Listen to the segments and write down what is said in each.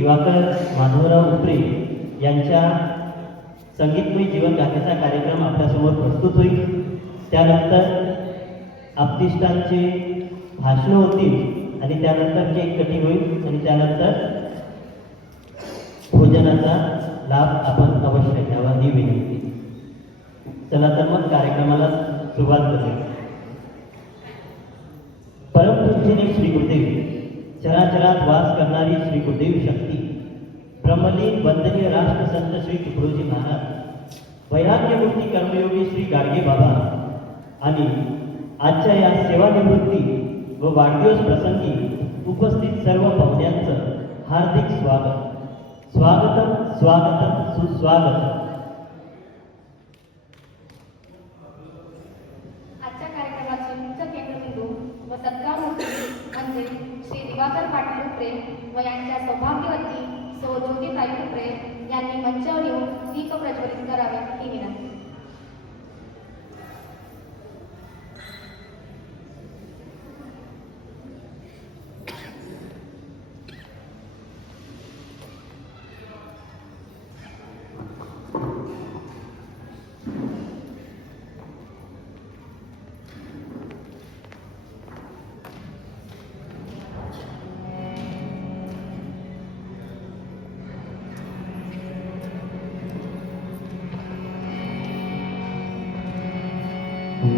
दिवाकर माधवराव उपरे यांच्या संगीतमय जीवनगाथेचा कार्यक्रम आपल्यासमोर प्रस्तुत होईल। त्यानंतर आपतिष्टांचे भाषण होतील आणि त्यानंतर केक कटिंग होईल आणि त्यानंतर भोजनाचा लाभ आपण अवश्य घ्यावा ही विनंती। चला तर मग कार्यक्रमाला सुरुवात करूया। परमपूज्य श्री गुरुदेव, चराचरात वास करणारी श्री गुरुदेव शक्ती, ब्रह्मलीन वंदनीय राष्ट्रसंत श्री तुकडोजी महाराज, वैराग्यमूर्ती कर्मयोगी श्री गाडगे बाबा आणि आजच्या या सेवानिवृत्ती व वाढदिवस प्रसंगी उपस्थित सर्व पाहुण्यांचं हार्दिक स्वागत। स्वागतम स्वागतम सुस्वागतम। आजच्या कार्यक्रमाचे मुख्य केंद्रबिंदू व सत्कारमूर्ती म्हणजे श्री दिवाकर पाटील उपरे व यांच्या सौभाग्यवती सौ ज्योतिताई उपरे यांनी मंचावर येऊन दीप प्रज्वलित करावे ही विनंती।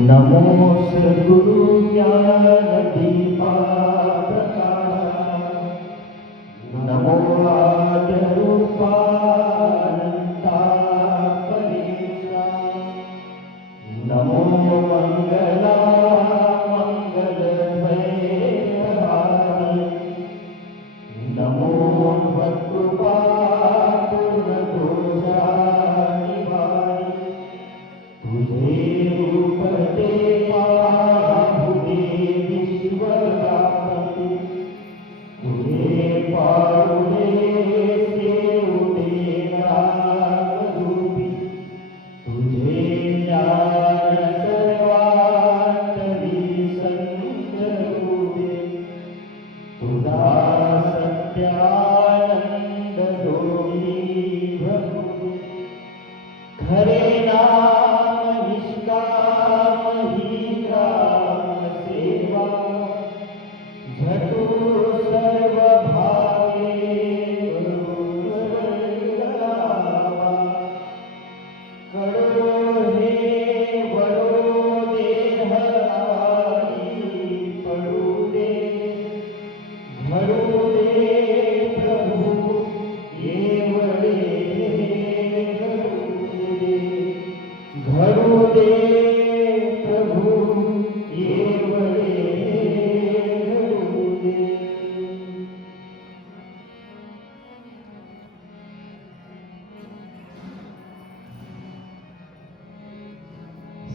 नमो सद्गुरु ज्ञान दीपा प्रकाश, नमो आद्य रूपा अनंता परेशा, नमो मंगला मंगल भैरवाय, नमो भक्तृपा पूर्ण दोषा निवाय, तुझे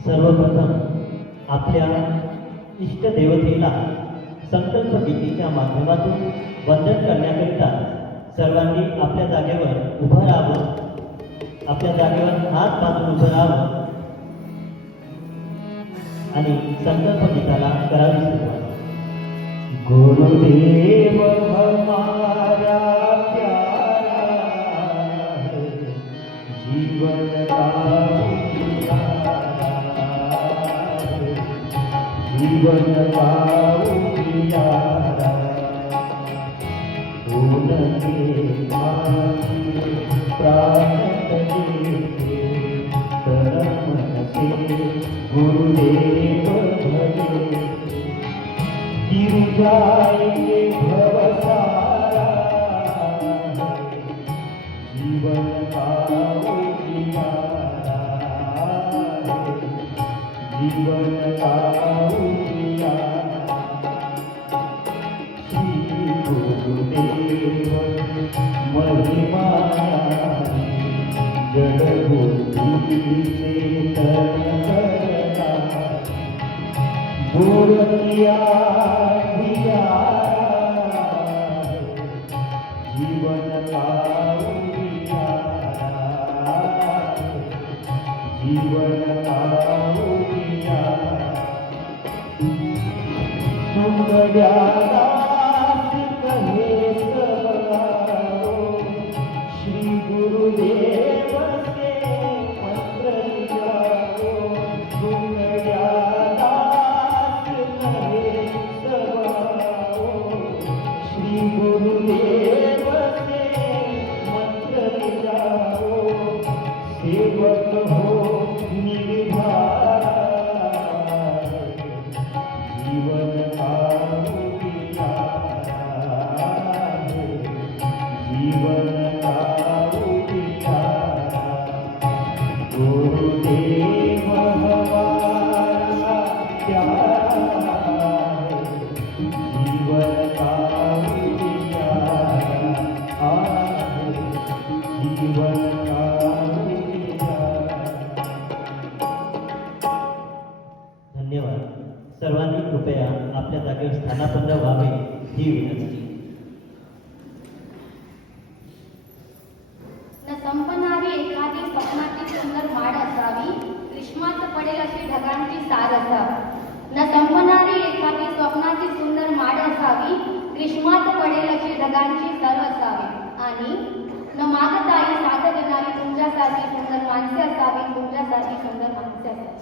सर्वप्रथम आपल्या इष्टदेवतेला संकल्प गीतेच्या माध्यमातून वंदन करण्याकरिता सर्वांनी आपल्या जागेवर उभं राहावं, आपल्या जागेवर हात बांधून उभं राहावं आणि संकल्प गीताला करावी सुरुवात। गुरुदेव हमारा प्यारा है, जीवन का जीवन का उजियारा, उनके माही प्राण देते, तरम से गुरुदेव भजे, गिर जाएंगे भवसारा, जीवन का उजियारा, जीवन का जीवन का जीवन का तुम सुंदर माड असावी, ग्रीष्मात पडेल अशी ढगांची सार असावी. न संपणारी एखादी स्वप्नाची सुंदर माड असावी, ग्रीष्मात पडेल अशी ढगांची सर असावी. आणि न मागताई साथ देणारी तुमच्यासारखी सुंदर माणसे असावी, तुमच्यासारखी सुंदर माणसे असावी.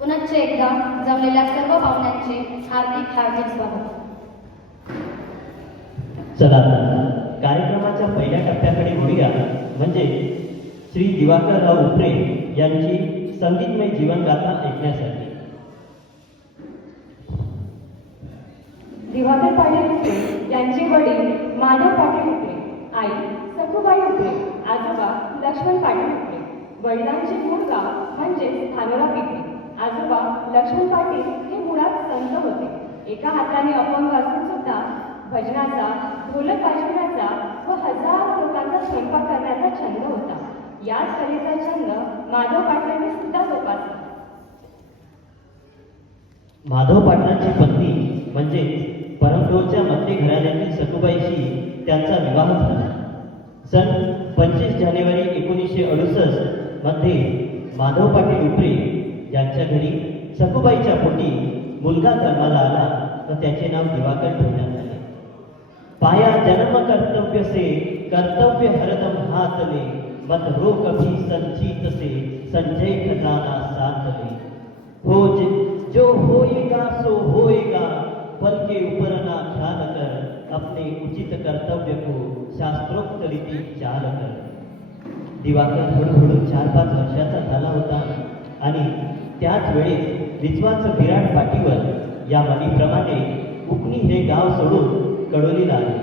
पुनश्च एकदा जमलेल्या सर्व पाहुण्यांचे हार्दिक हार्दिक स्वागत. चला तर कार्यक्रमाच्या पहिल्या टप्प्याकडे वळूया, म्हणजे श्री दिवाकरराव उपरे यांची संगीतमय जीवनगाथा ऐकण्यासाठी. दिवाकर पाटील उपरे यांचे वडील माधव पाटील उपरे, आई सखूबाई उपरे, आजोबा लक्ष्मण पाटील उपरे. वडिलांचे मूळ गाव म्हणजेच धानोरा पिंपरी. आजोबा लक्ष्मण पाटील हे मुळात संत होते. एका हाताने अपंग असून सुद्धा भजनाचा, ढोलक वाजवण्याचा व हजारो लोकांचा स्वयंपाक करण्याचा छंद होता. याच कलेचा छंद माधव पाटलांनी सुद्धा जोपासला. माधव पाटलांची पत्नी म्हणजे परमडोलच्या मध्य घराण्यातील सखुबाईशी त्यांचा विवाह झाला. सन 25 जानेवारी 1968 मध्ये माधव पाटील उपरे यांच्या घरी सखुबाईच्या पोटी मुलगा जन्माला आला व त्याचे नाव दिवाकर ठेवण्यात आले. पाया जन्म कर्तव्य से कर्तव्य हरदम हाथ ले, मत रो कभी संचित से संजय खजाना साथ ले. हो जो होएगा सो होएगा, पल के ऊपर ना ख्याल कर, अपने उचित कर्तव्य को शास्त्रोक्त रीती चाल कर. दिवाकर हळूहळू 4-5 वर्षाचा झाला होता आणि त्याच वेळेस विश्वाचं विराट पाटीवर या म्हणीप्रमाणे उपनी हे गाव सोडून कडोलीला आले.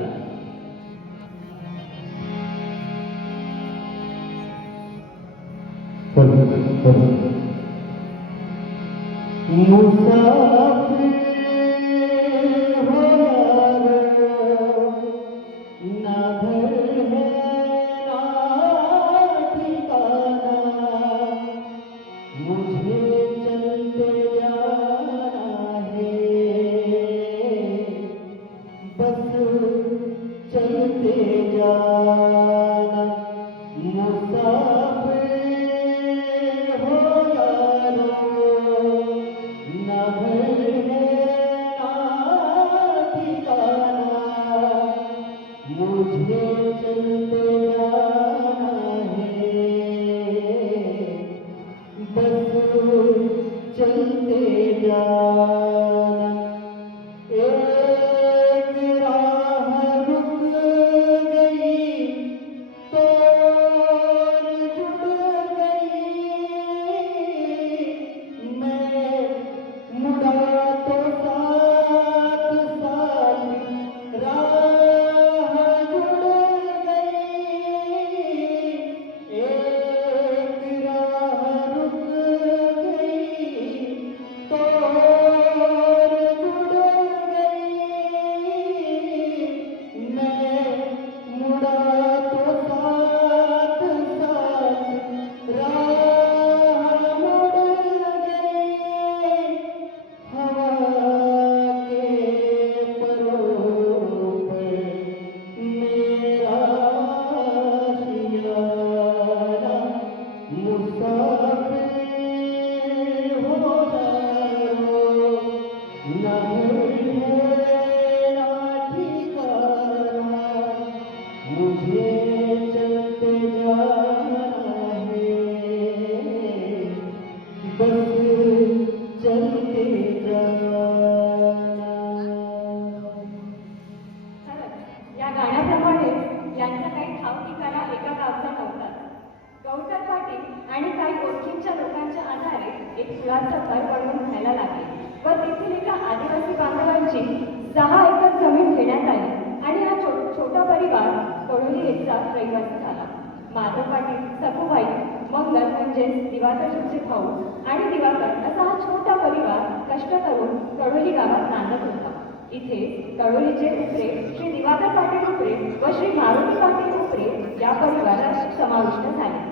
माधव पाटील, सखूबाई, मंगल म्हणजेच दिवाकरचे भाऊ आणि दिवाकर असा हा छोटा परिवार कष्ट करून कडोली गावात नांदत होता. इथे कडोलीचे उपरे श्री दिवाकर पाटील उपरे व श्री मारुती पाटील उपरे या परिवारात समाविष्ट झाले.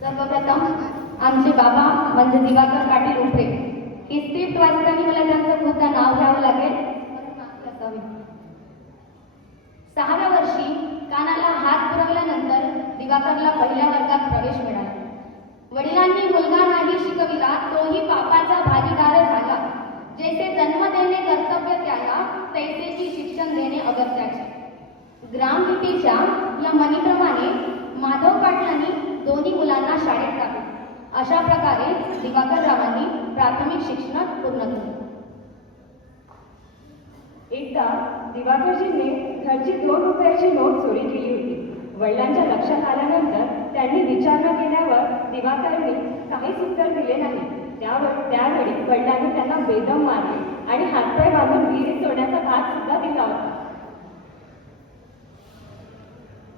सर्वप्रथम आमचे बाबा म्हणजे दिवाकर पाटील उपरे. ही स्क्रिप्ट वाचताना मला त्यांचं सुद्धा नाव घ्यावं लागेल. दिवाकरला पहिल्या वर्गात प्रवेश मिळाला. वडिलांनी मुलगा नाही शिकविला तोही पापाचा भागीदार झाला. जैसे जन्म देणे कर्तव्य त्याला तैसेची शिक्षण देणे अगत्याचे. ग्रामगीतेच्या या म्हणीप्रमाणे माधव पाटलांनी दोन्ही मुलांना शाळेत टाकले. अशा प्रकारे दिवाकररावांनी प्राथमिक शिक्षण पूर्ण केले. एकदा दिवाकरजींनी घरची 2 रुपयाची नोट चोरी केली होती. वडिलांच्या लक्षात आल्यानंतर त्यांनी विचारणा केल्यावर दिवाकरनी काहीच उत्तर दिले नाही. त्यावेळी वडिलांनी त्यांना बेदम मारले आणि हातपाय बांधून विहिरीत सोडण्याचा घात सुद्धा दिला होता.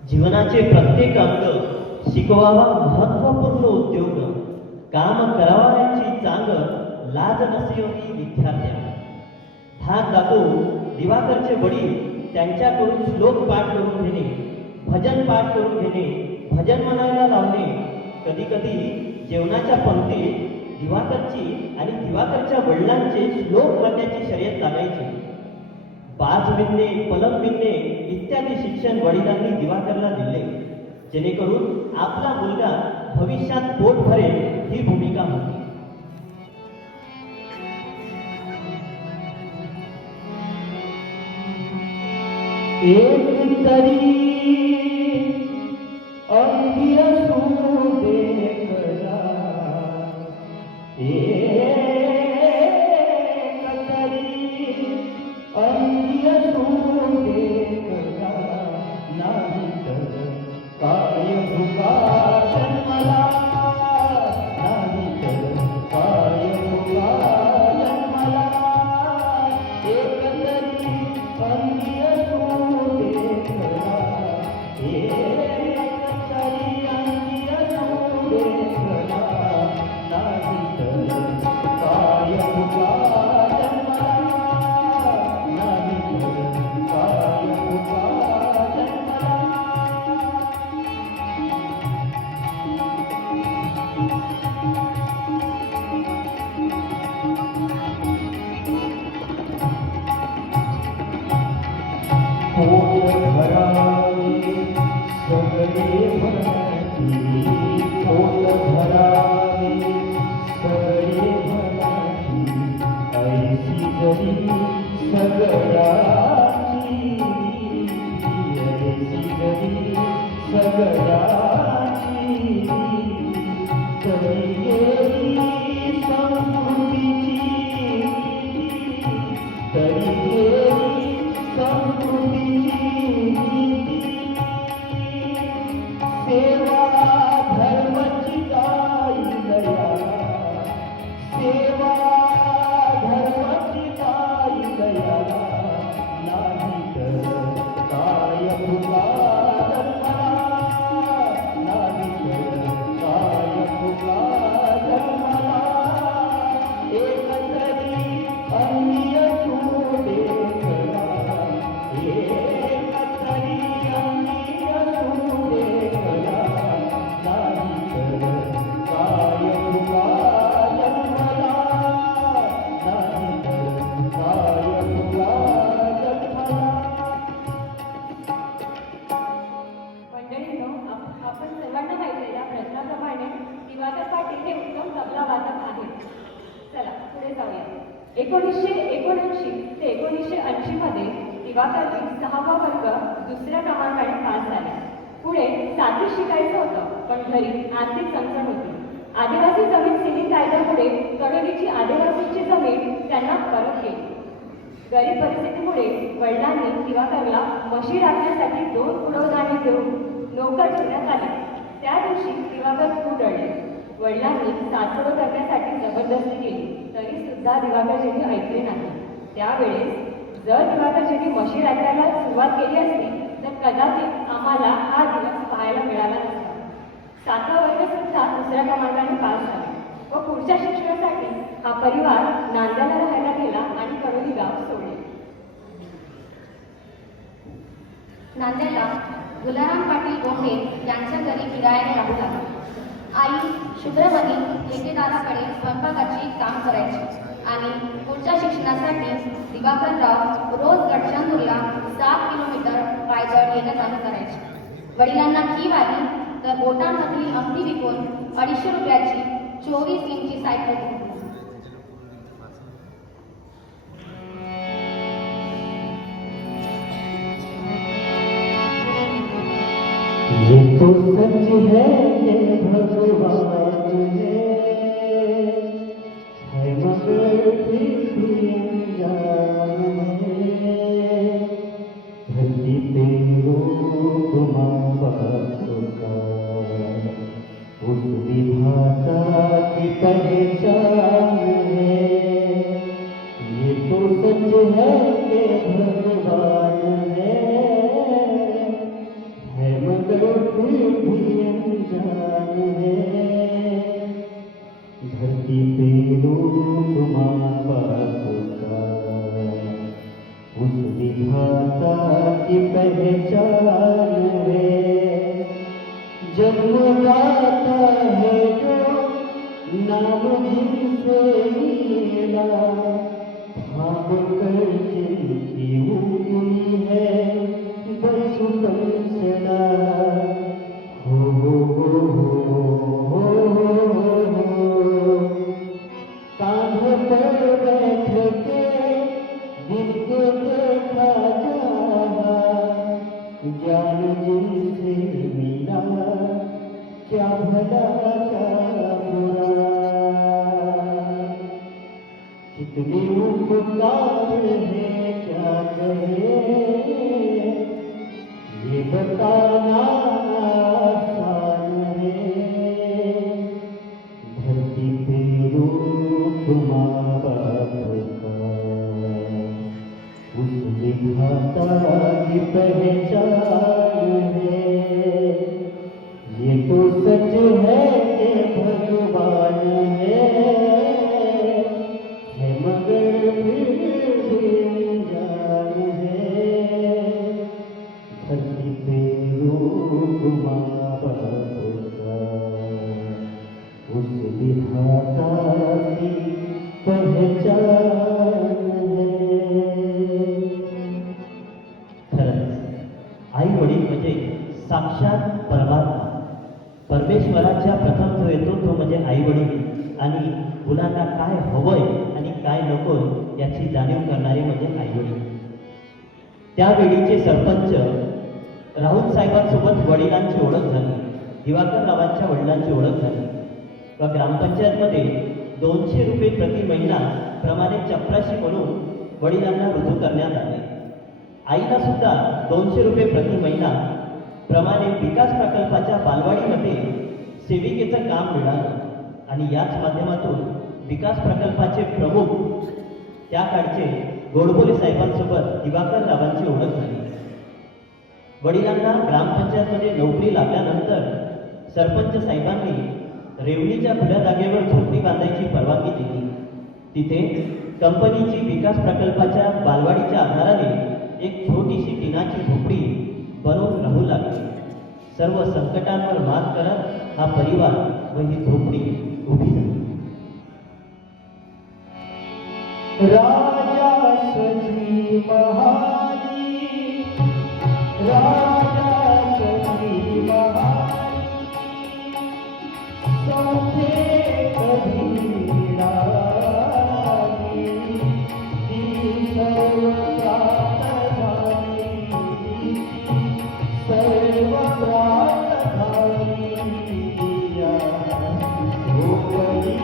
जीवनाचे प्रत्येक अंग शिकवावा महत्वपूर्ण उद्योग. काम करावयाची चांग लाज नसयोनी विद्यार्थ्या. धाक दाखवून दिवाकरचे वडील त्यांच्याकडून श्लोक पाठ करून घेणे, भजन पाठ करून घेणे, भजन म्हणायला लावणे. कधी कधी जेवणाच्या पंक्तीत दिवाकरची आणि दिवाकरच्या वडिलांचे श्लोक म्हणण्याची शर्यत लागायची. बाज विणणे, पलंग विणणे इत्यादी शिक्षण वडिलांनी दिवाकरला दिले, जेणेकरून आपला मुलगा भविष्यात पोट भरेल ही भूमिका होती. एक तरी अंगी असू दे कला, एक तरी अंगी असू दे कला, नाही तर काय भुका जन्मला, नाही तर काय भुका जन्मला. एक तरी अंगी दिवाकर पाटील हे उत्तम तबला वादक आहेत. चला पुढे जाऊया. 1979 ते 1980 मध्ये दिवाकरजी 6वा वर्ग दुसऱ्या क्रमांकाने पास झाले. पुढे 7वीत शिकायचं होतं, पण घरी आर्थिक चणचण होती. आदिवासी जमीन सिलिंग कायद्यामुळे कडोलीची आदिवासीची जमीन त्यांना परत गेली. गरीब परिस्थितीमुळे वडिलांनी दिवाकरला म्हशी राखण्यासाठी 2 उडवदाणे देऊन नोकर ठेवण्यात आली. त्या दिवशी दिवाकर खूप रडले. वडिलांनी सासोड करण्यासाठी जबरदस्ती केली, तरी सुद्धा दिवाकरजींनी ऐकले नाही. त्यावेळेस जर दिवाकरजींनी म्हशी राखायला सुरुवात केली असती तर कदाचित आम्हाला हा दिवस पाहायला मिळाला नसता. 7वा वर्ग सुद्धा दुसऱ्या क्रमांकाने पास झाला व पुढच्या शिक्षणासाठी हा परिवार नांद्याला राहायला गेला आणि कडोली गाव सोडले. नांद्याला गुलाराम पाटील गोंडे यांच्या घरी किरायाने राहू लागला. आई शुभ्रमती ठेकेदाराकडे स्वयंपाकाची काम करायची आणि पुढच्या शिक्षणासाठी दिवाकरराव रोज गडचंदूरला 7 किलोमीटर पायदळ येणं जाणं करायचे. वडिलांना कीव आली तर तर बोटांमधली अंगठी विकून 250 रुपयाची 24 इंची सायकल घेतली. ये तो सच है ये भगवान है मगर फिर भी अनजान है धरती पे रूप माँ बापों का उस विधाता की पहचान है ये तो सच है ये भगवान है मगर फिर भी अनजान है धरती पे रूप माँ बाप का उस विधाता की पहचान है जन्मदाता है जो नाम जिनसे मिला भाव कर जिनकी उंगली है बचपन सदा कांधे पर बैठ के दिल को देखा जान जिनसे मिला क्या भला क्या बुरा कितनी उपकार है क्या कहे ये बताना आसान है धरती पे रूप माँ बाप का उस विधाता की पहचान है ये तो सच है कि भगवान है मगर फिर भी अनजान है धरती पे रूप माँ बाप का उस विधाता की पहचान है. खरंच आई वडील म्हणजे साक्षात परमात्मा. परमेश्वराच्या प्रथम जो येतो तो म्हणजे आई वडील आणि मुलांना काय हवंय आणि काय नकोय याची जाणीव करणारे म्हणजे आई वडील. त्यावेळीचे सरपंच राहुल साहेबांसोबत वडिलांची ओळख झाली, दिवाकर रावांच्या वडिलांची ओळख झाली व ग्रामपंचायतमध्ये 200 रुपये प्रति महिना प्रमाणे चपराशी म्हणून वडिलांना रुजू करण्यात आले. आईला सुद्धा 200 रुपये प्रति महिना प्रमाणे विकास प्रकल्पाच्या बालवाडीमध्ये सेविकेचं काम मिळालं आणि याच माध्यमातून विकास प्रकल्पाचे प्रमुख त्या काळचे गोडबोले साहेबांसोबत दिवाकर रावांची ओळख झाली. वडिलांना ग्रामपंचायतमध्ये नोकरी लागल्यानंतर सरपंच साहेबांनी रेवणीच्या खुल्या जागेवर झोपडी बांधायची परवानगी दिली. तिथे कंपनीची विकास प्रकल्पाच्या बालवाडीच्या आधाराने एक छोटीशी टिनाची झोपडी बनवून राहू लागली. सर्व संकटांवर मात करत हा परिवार व ही झोपडी उभी झाली. राजा सजी महानी राजा सजी महानी सोचे कभी रानी दी सर्व प्रातधानी सर्व प्रातधानी दिया हो गई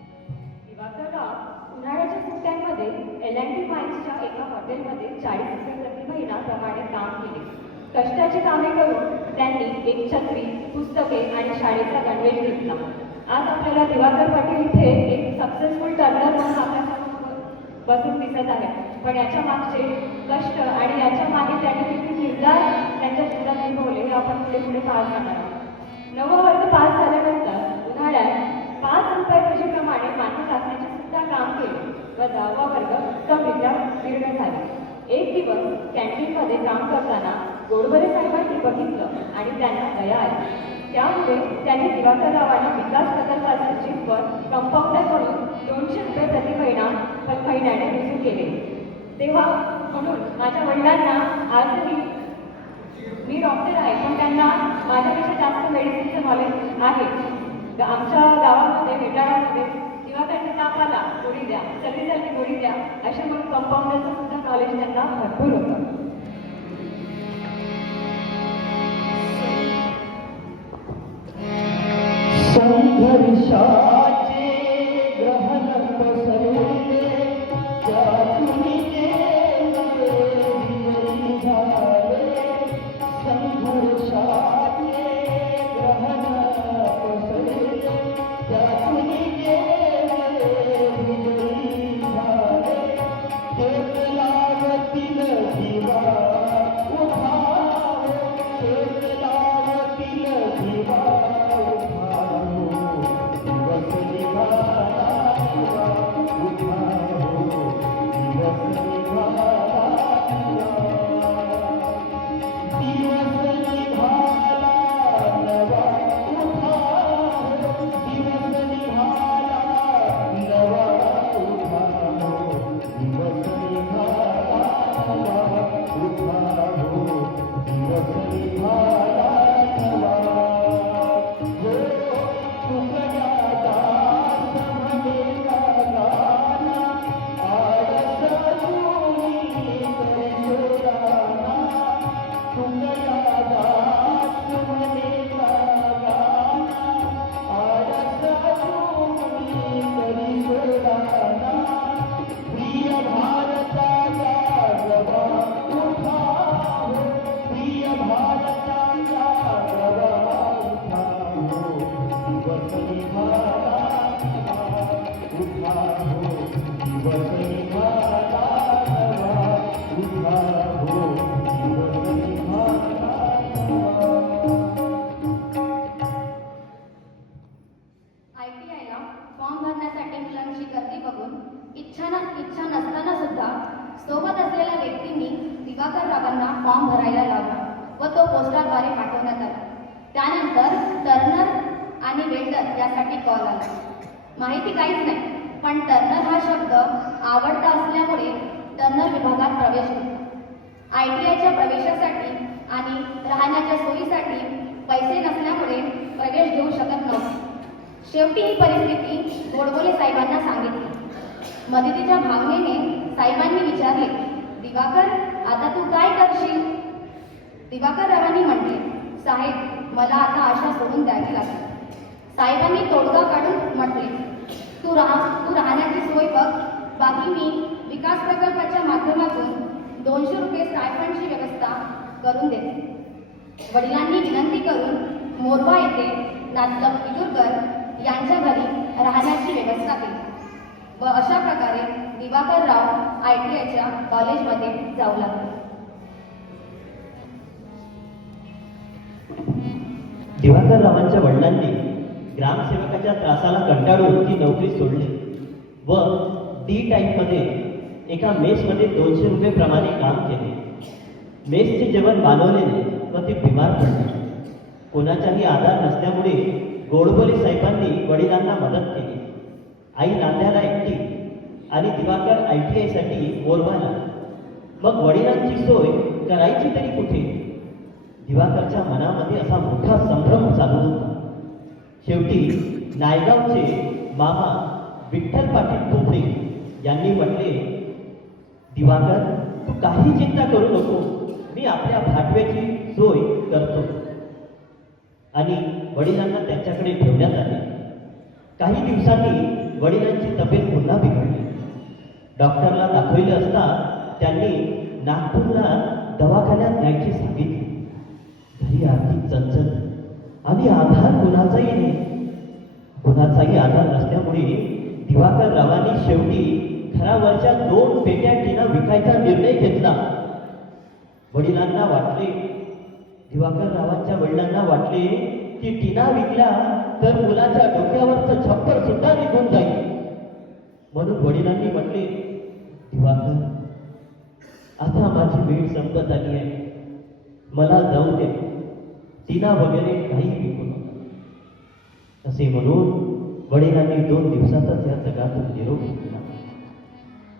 दिवाकरराव उन्हाळ्याच्या सुट्ट्यांमध्ये L&T माइन्सच्या एका हॉटेलमध्ये 40 रुपये प्रति महिन्याप्रमाणे काम केले. कष्टाची कामे करून त्यांनी एक छत्री, पुस्तके आणि शाळेचा गणवेश घेतला. आज आपल्याला दिवाकर पाटील इथे एक सक्सेसफुल टर्नर म्हणून आपल्यासमोर बसून दिसत आहे. पण याच्या मागचे कष्ट आणि याच्या मागे त्यांनी किती किरदार त्यांच्या जीवनात निभवले हे आपण पुढे पुढे पाहत जाणार आहोत. 9वा वर्ग पास झाल्यानंतर उन्हाळ्यात 5 रुपये रोजीप्रमाणे माती घासण्याचे सुद्धा काम केले व 10वा वर्ग उत्तमरित्या उत्तीर्ण झाले. एक दिवस कॅन्टीनमध्ये काम करताना गोडबोले साहेबांनी बघितलं आणि त्यांना दया आली. त्यामुळे त्यांनी दिवाकररावांना विकास प्रकल्पाचे जीपवर कंपाऊंडर म्हणून 200 रुपये प्रति महिन्याने रुजू केले. तेव्हा म्हणून माझ्या वडिलांना आजही मी डॉक्टर आहे पण त्यांना माझ्यापेक्षा जास्त मेडिसिनचं नॉलेज आहे. आमच्या गावामध्ये वेटाळामध्ये दिवाकरच्या तापाला गोळी द्या, सर्दी गोळी द्या अशा म्हणून कंपाऊंडरचं सुद्धा नॉलेज त्यांना भरपूर होतं. संघर्षाचे ग्रहण पसरले त्यातून गेले विजयी झाले. संघर्षाचे ग्रहण पसरले त्यातून गेले विजयी झाले. तेच लावतील दिवा उठाव, तेच लावतील दिवा ITI ला फॉर्म भरण्यासाठी मुलांची गर्दी बघून इच्छा नसताना सुद्धा सोबत असलेल्या व्यक्तींनी दिवाकररावांना फॉर्म भरायला लावला व तो पोस्टाद्वारे पाठवण्यात आला. त्यानंतर टर्नर आणि वेल्डर यासाठी कॉल आला. माहिती काहीच नाही पण टर्नर हा शब्द आवडता असल्यामुळे टर्नर विभागात प्रवेश घेतला. ITIच्या प्रवेशासाठी आणि राहण्याच्या सोयीसाठी पैसे नसल्यामुळे प्रवेश घेऊ शकत नव्हते. शेवटी ही परिस्थिती गोडबोले साहेबांना सांगितली. मदतीच्या भावनेने साहेबांनी विचारले, दिवाकर आता तू काय करशील? दिवाकररावांनी म्हटले, साहेब मला आता आशा सोडून द्यावी लागेल. साहेबांनी तोडगा काढून म्हटले, तू राहण्याची सोय बघ, बाकी मी विकास प्रकल्पाच्या माध्यमातून 200 रुपये स्टायफंडची व्यवस्था करून देते. वडिलांनी विनंती करून मोरवा येथे नातलग पिटूरकर यांच्या घरी राहण्याची व्यवस्था केली व अशा प्रकारे दिवाकरराव ITIच्या कॉलेजमध्ये जाऊ लागले. दिवाकररावांच्या वडिलांनी ग्रामसेवकाच्या त्रासाला कंटाळून ती नोकरी सोडली व डी टाईपमध्ये एका मेसमध्ये 200 रुपये प्रमाणे काम केले. मेसचे जेवण बनवलेले व ते बिमार पडले. कोणाचाही आधार नसल्यामुळे गोडबोले साहेबांनी वडिलांना मदत केली. आई नांद्याला एकटी आणि दिवाकर ITIसाठी मोरवाला. मग वडिलांची सोय करायची तरी कुठे? दिवाकरच्या मनामध्ये असा मोठा संभ्रम चालू होता. शेवटी नायगावचे मामा विठ्ठल पाटील तुपरे यांनी म्हटले, दिवाकर, तू काही चिंता करू नको, मी आपल्या भाटव्याची सोय करतो. आणि वडिलांना त्यांच्याकडे ठेवण्यात आले. काही दिवसांनी वडिलांची तब्येत पुन्हा बिघडली. डॉक्टरला दाखवले असता त्यांनी नागपूरला दवाखान्यात न्यायचे सांगितले. घरी आर्थिक चणचण आणि आधार कुणाचाही नाही. कुणाचाही आधार नसल्यामुळे दिवाकररावांनी शेवटी घरावरच्या 2 पेट्या टीना विकायचा निर्णय घेतला. वडिलांना वाटले, दिवाकररावांच्या वडिलांना वाटले की टीना विकल्या तर मुलाच्या डोक्यावरचं छप्पर सुद्धा निघून जाईल. म्हणून वडिलांनी म्हटले, दिवाकर, आता माझी वेळ संपत आली आहे, मला जाऊ दे, टीना वगैरे काही विकू नका. असे म्हणून वडिलांनी 2 दिवसातच या जगातून निरोप घेतला.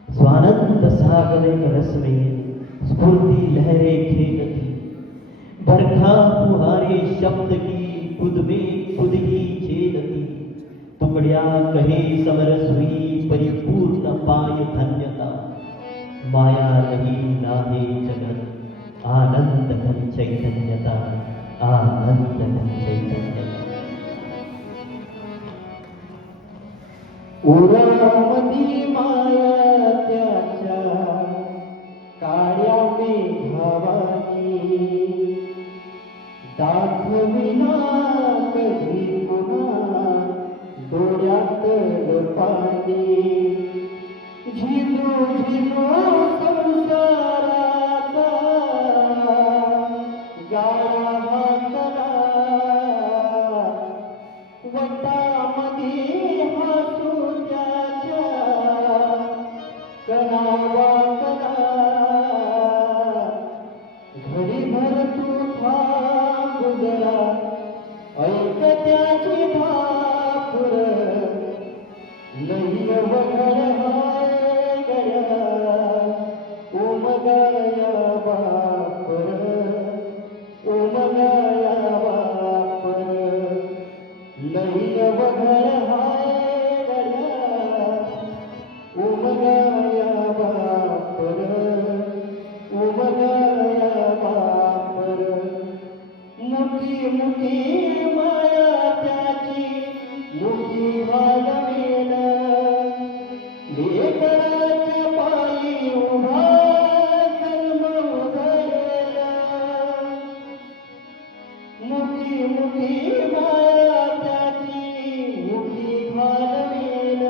स्वानंद सागर करस में स्फूर्ति लहरे खेलती, बरखा फुहारे शब्द की खुद में खुद ही झेलती, तुकड्या कहे समरस हुई परिपूर्ण पाय धन्यता, माया नहीं नाहे जगत, आनंद घन चैतन्यता, आनंद घन चैतन्यता. उरामती माया त्याच्या काळ्या मेघावानी, दाखविना कधी पुन्हा डोळ्यात पाणी, झिजू झिजू संसाराचा गाळा घातला, वटामध्ये हसू त्याच्या कणावा कणा, घडीभर तू थांब जरा, ऐक त्याची धापुर, लई वगळ हाय गया, उमगया बापर, उमगया बापर, लई वगळ हाय गया, उमगया बापर, उमगया बापर. मुठी मुठी माया त्याची, मुठी घालवेल, लेकराच्या पायी उभा जन्म उधळेला. मुठी मुठी माया त्याची, मुठी घालवेल,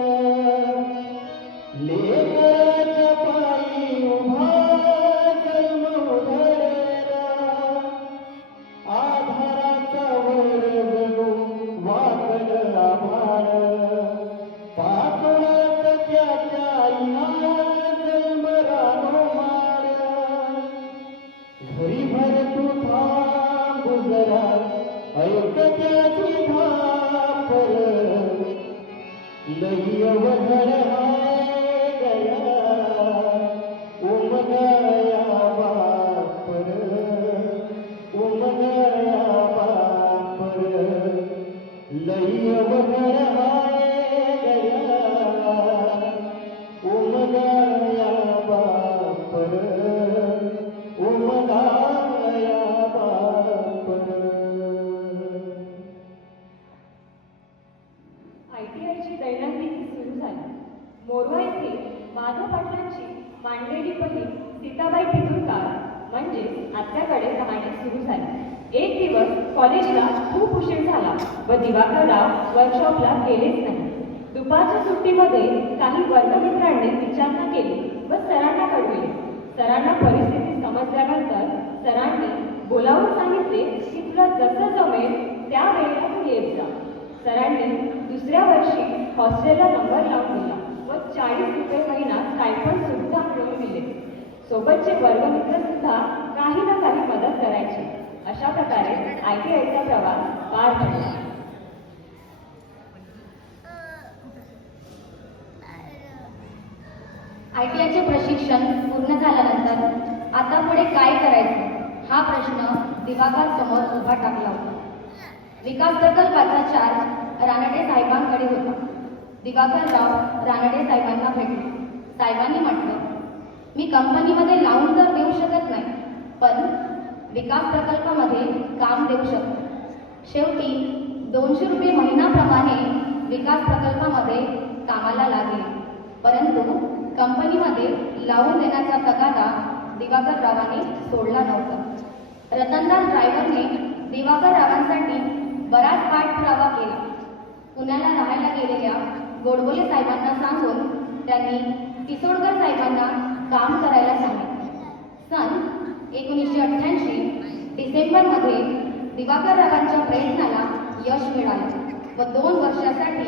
लेकराच्या पायी उभा जन्म उधळेला. आधाराचा वर जणू वाकड आभाळ, पापणात त्याच्या आईना जन्म रानोमाळ. घरीभर तू थांब जरा, ऐक त्याची धापर, लई वगळ हाय गया, उमगया बापर, उमगया बापर, लई वगळ हाय गया, उमगया बापर, उमगया बापर. ITIची दैनंदिन सुरू झाली. कॉलेजला खूप उशीर झाला व दिवाकरराव वर्कशॉपला गेलेच नाही. दुपारच्या सुट्टीमध्ये काही वर्गमित्रांनी विचारणा केली व सरांना कळविले. सरांना परिस्थिती समजल्यानंतर सरांनी बोलावून सांगितले की तुला जसं जमेल त्या वेळेला तू येत जा. सरांनी दुसऱ्या वर्षी हॉस्टेलला नंबर लावून दिला व 40 रुपये महिना स्टायफंड सुद्धा मिळवून दिले. सोबतचे वर्गमित्र सुद्धा काही ना काही मदत करायचे. अशा प्रकारे ITIचा प्रवास पार पडला. ITIचे प्रशिक्षण पूर्ण झाल्यानंतर आता पुढे काय करायचं हा प्रश्न दिवाकर समोर उभा टाकला होता. विकास प्रकल्पाचा चार्ज रानडे साहेबांकडे होता. दिवाकरराव रानडे साहेबांना भेटले. साहेबांनी म्हटलं, मी कंपनीमध्ये लावून तर देऊ शकत नाही, पण विकास प्रकल्पामध्ये काम देऊ शकतो. शेवटी 200 रुपये महिन्याप्रमाणे विकास प्रकल्पामध्ये कामाला लागले. परंतु कंपनीमध्ये लावून देण्याचा तगादा दिवाकररावांनी सोडला नव्हता. रतनदास ड्रायव्हरने दिवाकररावांसाठी बराच पाठपुरावा केला. पुण्याला राहायला गेलेल्या गोडबोले साहेबांना सांगून त्यांनी पिसोडकर साहेबांना काम करायला सांगितले. सन 1988 डिसेंबरमध्ये दिवाकररावांच्या प्रयत्नाला यश मिळाले व 2 वर्षासाठी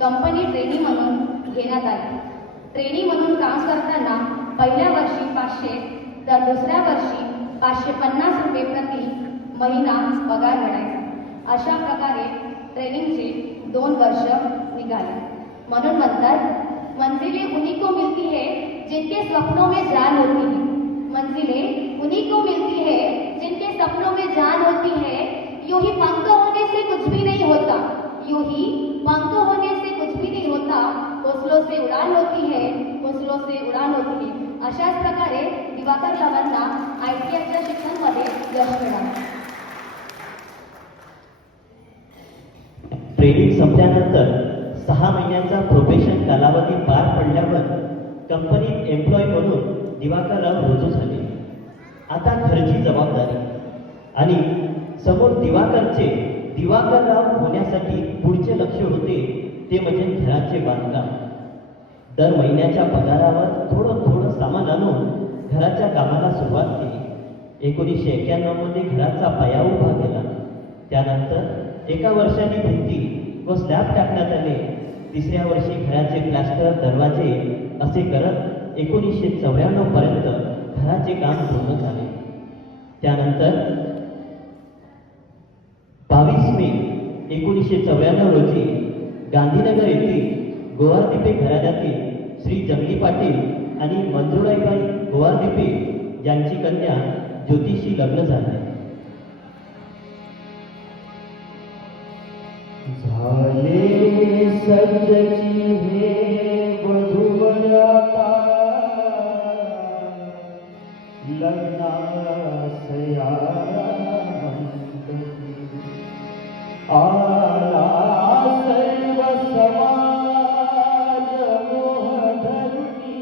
कंपनी ट्रेनी म्हणून घेण्यात आली. ट्रेनी म्हणून काम करताना पहिल्या वर्षी 500 तर दुसऱ्या वर्षी 550 रुपये प्रति महिना पगार मिळायचा. अशा प्रकारे ट्रेनिंगचे 2 वर्ष निघाले. म्हणून म्हणतात, मंजिलें उन्हीं को मिलती है जिनके सपनों में जान होती है. मंजिलें उन्हीं को मिलती है जिनके सपनों में जान होती है. यूं ही पंख होने से कुछ भी नहीं होता. यूं ही पंख होने से कुछ भी नहीं होता. हौसलों से उड़ान होती है. हौसलों से उड़ान होती है. अशाच प्रकारे दिवाकररावांना ITIच्या शिक्षणामध्ये यश मिळाले. ट्रेनिंग संपल्यानंतर 6 महिन्यांचा प्रोबेशन कालावधी पार पडल्यावर कंपनीत एम्प्लॉय म्हणून दिवाकरराव रुजू झाले. आता घरची जबाबदारी आणि समोर दिवाकरराव होण्यासाठी पुढचे लक्ष होते ते म्हणजे घराचे बांधकाम. दर महिन्याच्या पगारावर थोडं सामान आणून घराच्या कामाला सुरुवात केली. 1991 मध्ये घराचा पाया उभा केला. त्यानंतर एका वर्षाने भिंती व स्लॅब टाकण्यात आले. 3ऱ्या वर्षी घराचे प्लास्टर, दरवाजे असे करत 1994 पर्यंत घराचे काम पूर्ण झाले. त्यानंतर 22 मे 1994 रोजी गांधीनगर येथील गोवारदिपे घराण्यातील श्री जंगली पाटील आणि मंजुळाईबाई गोवारदिपे यांची कन्या ज्योतिषी लग्न झाले. झाले सज्जची हे वधूवर आता लग्नास यारा म्हणती. आला सर्व समाज मोहधर्मी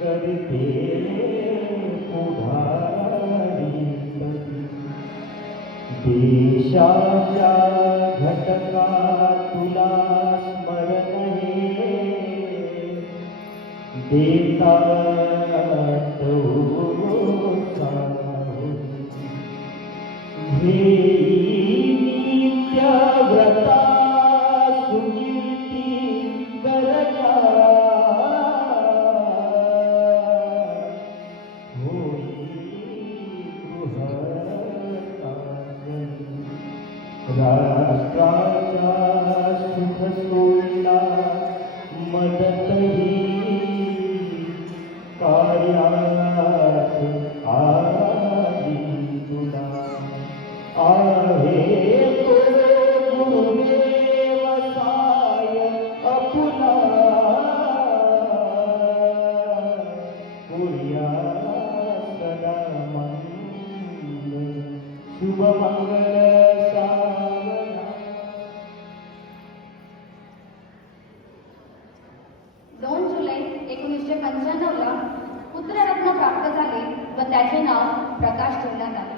करते पुढारी देशाच्या घटका तुला स्मरण हे देतात नित्य व्रता सुकीर्ती गरजा राष्ट्राच्या सुख सोयीला मदतही कार्यात आली तुला. आहे तो गुरुदेव साय अपुला. पुर्या सदा मंगल शुभमंगल सावधान. 2 जुलै 1995 ला पुत्ररत्न प्राप्त झाले व त्याचे नाव प्रकाश ठेवण्यात आले.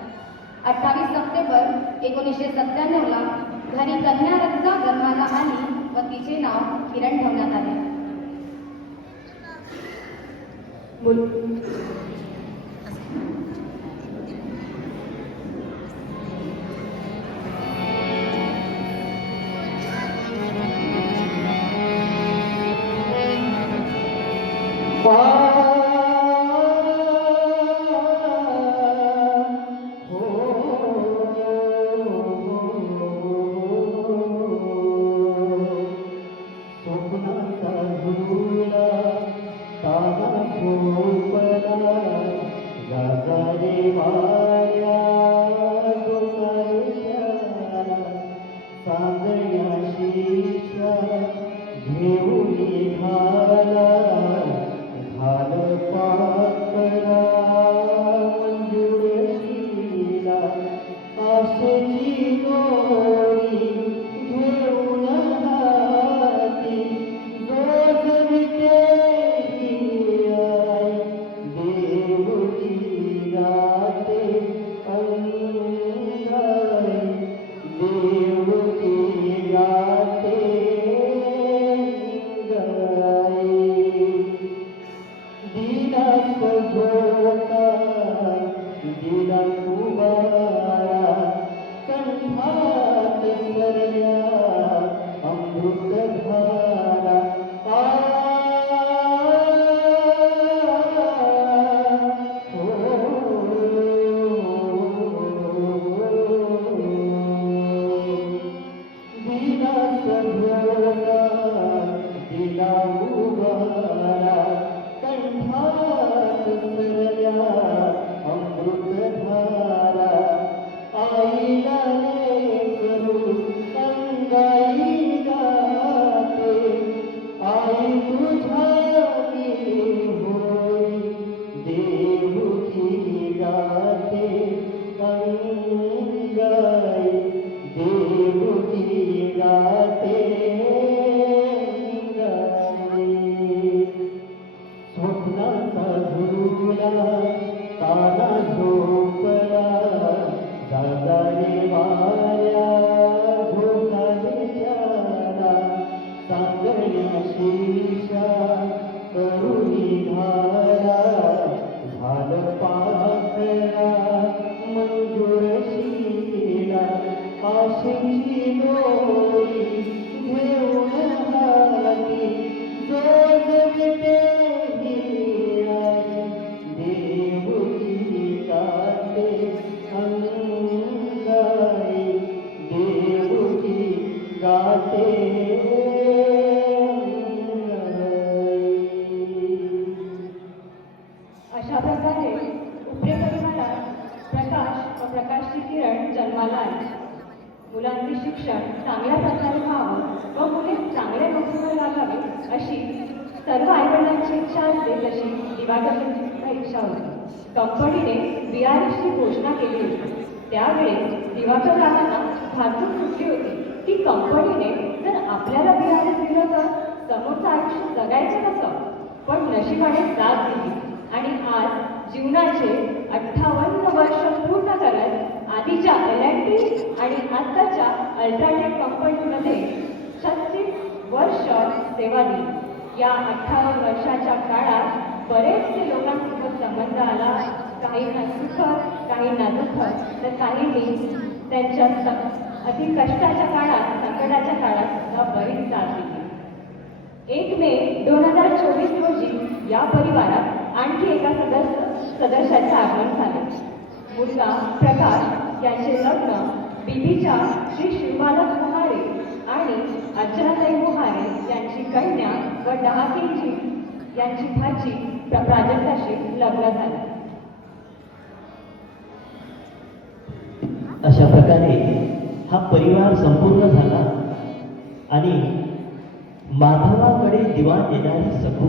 28 सप्टेंबर 1997ला घरी कन्या रत्ना जन्माला आली व तिचे नाव किरण ठेवण्यात आले. मुल- अशा प्रकारे उपरे परिवारात प्रकाश व प्रकाशची किरण जन्माला आली. मुलांचे शिक्षण चांगल्या प्रकारे व्हावं व मुले चांगल्या नोकरीवर लागावे अशी सर्व आईवडिलांची इच्छा असते, तशी दिवाकरची इच्छा होती. कंपनीने BRSची घोषणा केली होती. त्यावेळेस दिवाकर रावांना भाजून सुटली होती की कंपनीने जर आपल्याला BRS दिलं तर समोरचं आयुष्य जगायचं कसं. पण नशिबाने साथ दिली आणि आज जीवनाचे 58 वर्ष पूर्ण करत आधीच्या L&T आणि आताच्या अल्ट्राटेक कंपनीमध्ये 36 वर्ष सेवा दिली. या 58 वर्षाच्या काळात बरेचसे लोकांसोबत संबंध आला. काहींना सुखद, काहींना दुःखद, तर काहींनी त्यांच्या अति कष्टाच्या काळात, संकटाच्या काळात सुद्धा बरीच साथ दिली. 1 मे 2024 रोजी या परिवारात आणखी एका सदस्याचे आगमन झाले. मुलगा प्रकाश यांचे लग्न बीबीच्या श्री शिवबालक मोहारे आणि अर्चनाताई मोहारे यांची कन्या व डहाकेजी यांची भाची प्राजक्ताशी लग्न झाले. अशा प्रकारे हा परिवार संपूर्ण झाला आणि माधवाकडे दिवा देणारी सखू.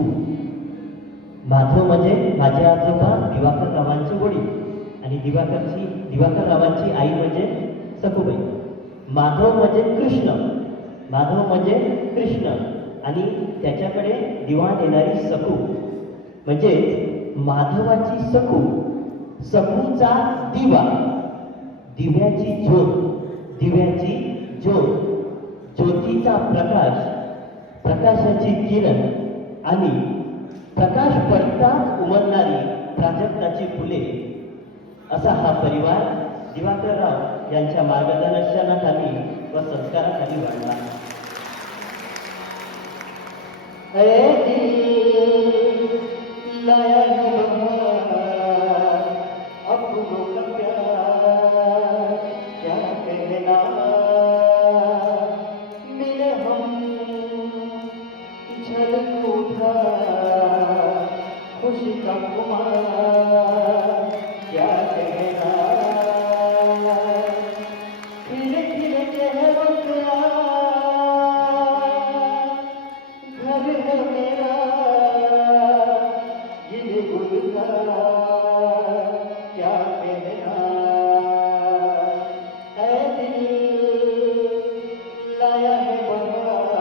माधव म्हणजे माझे आजोबा दिवाकर रावांचे वडील आणि दिवाकर रावांची आई म्हणजे सखूबाई. माधव म्हणजे कृष्ण, माधव म्हणजे कृष्ण आणि त्याच्याकडे दिवा देणारी सखू म्हणजे माधवाची सखू, सखूचा दिवा, दिव्याची ज्योत, दिव्याची ज्योत, ज्योतीचा प्रकाश, प्रकाशाची किरण आणि प्रकाश पडताच उमलणारी प्राजक्ताची फुले, असा हा परिवार दिवाकरराव यांच्या मार्गदर्शनाखाली व संस्काराखाली वाढला. ऐ दिल लाया है बहार, अपनों का प्यार क्या कहना, मिले हम झलक उठा खुशी का खुमार क्या कहना, खिले खिले चेहरों से घर है मेरा ये गुलजार क्या कहना, ऐ दिल लाया है बहार,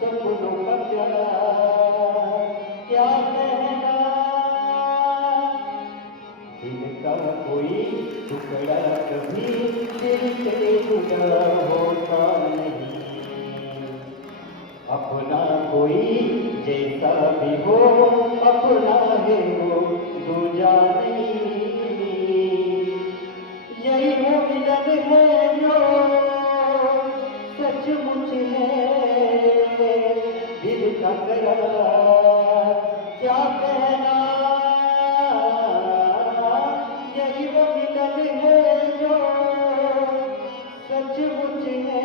सपनों का प्यार क्या कहना, दिल का कोई टुकड़ा कभी दिल से जुदा होता नहीं, अपना कोई जैसा भी हो अपना है वो दूजा नहीं, यही वो मिलन है जो सचमुच है दिल का करार क्या कहना, यही वो मिलन है जो सचमुच है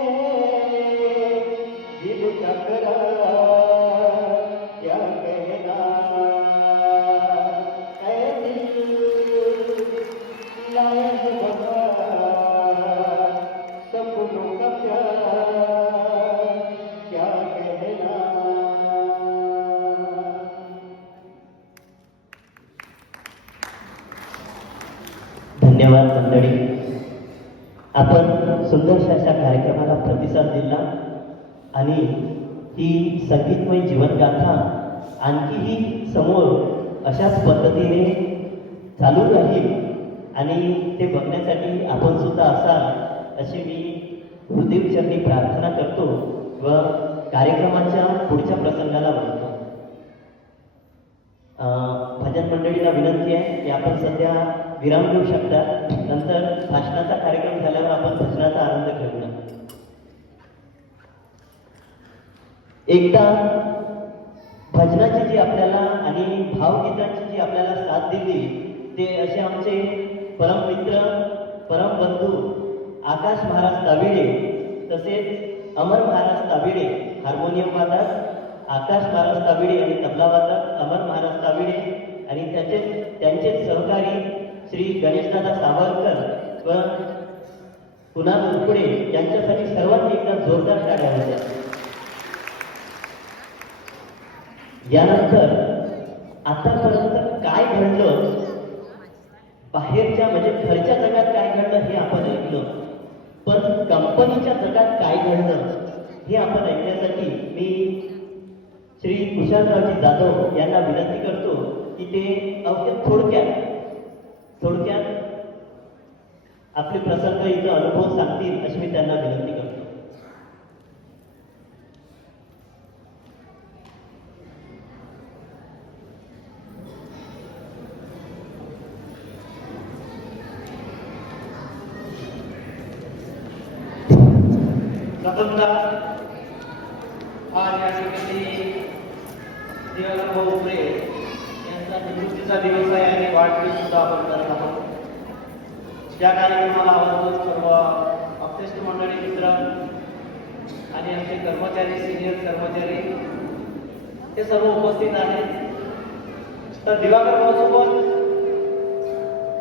दिल का करार क्या कहना, ऐ दिल लाया है बहार, सपनों का प्यार क्या कहना. धन्यवाद मंडळी. आपण सुंदरशा अशा कार्यक्रमाला प्रतिसाद दिला आणि ही संगीतमय जीवनगाथा आणखीही समोर अशाच पद्धतीने चालू राहील आणि ते बघण्यासाठी आपण सुद्धा असाल अशी मी हृदयचरणी प्रार्थना करतो व कार्यक्रमाच्या पुढच्या प्रसंगाला वळतो. भजन मंडळीला विनंती आहे की आपण सध्या विराम घेऊ शकता. नंतर भाषणाचा कार्यक्रम झाल्यावर आपण भजनाचा आनंद घेऊया. एकदा भजनाची जी आपल्याला आणि भावगीतांची जी आपल्याला साथ दिली ते असे आमचे परममित्र परमबंधू आकाश महाराज ताविडे, तसेच अमर महाराज ताविडे हार्मोनियम वादक, आकाश महाराज ताविडे आणि तबला वादक अमर महाराज ताविडे आणि त्यांचे सहकारी श्री गणेशदादा सावरकर व कुणाल उरपुडे यांच्यासाठी सर्वांनी एकदा जोरदार टाळ्या होत्या. यानंतर आतापर्यंत काय घडलं, बाहेरच्या म्हणजे घरच्या जगात काय घडलं हे आपण ऐकलं, पण कंपनीच्या जगात काय घडलं हे आपण ऐकण्यासाठी मी श्री कुशालरावजी जाधव यांना विनंती करतो की ते अवघ्या थोडक्यात आपले प्रसंग इथं अनुभव सांगतील अशी मी त्यांना विनंती करतो. प्रथमतः आज या ठिकाणी दिवाकर भाऊ उपरे यांचा निवृत्तीचा दिवस आहे आणि वाढदिवस सुद्धा आपण करत आहोत. या कार्यक्रमाला आवर्जून सर्व अपतेष्ट मंडळी मित्र आणि आमचे कर्मचारी सिनियर कर्मचारी हे सर्व उपस्थित आहेत. तर दिवाकर भाऊसोबत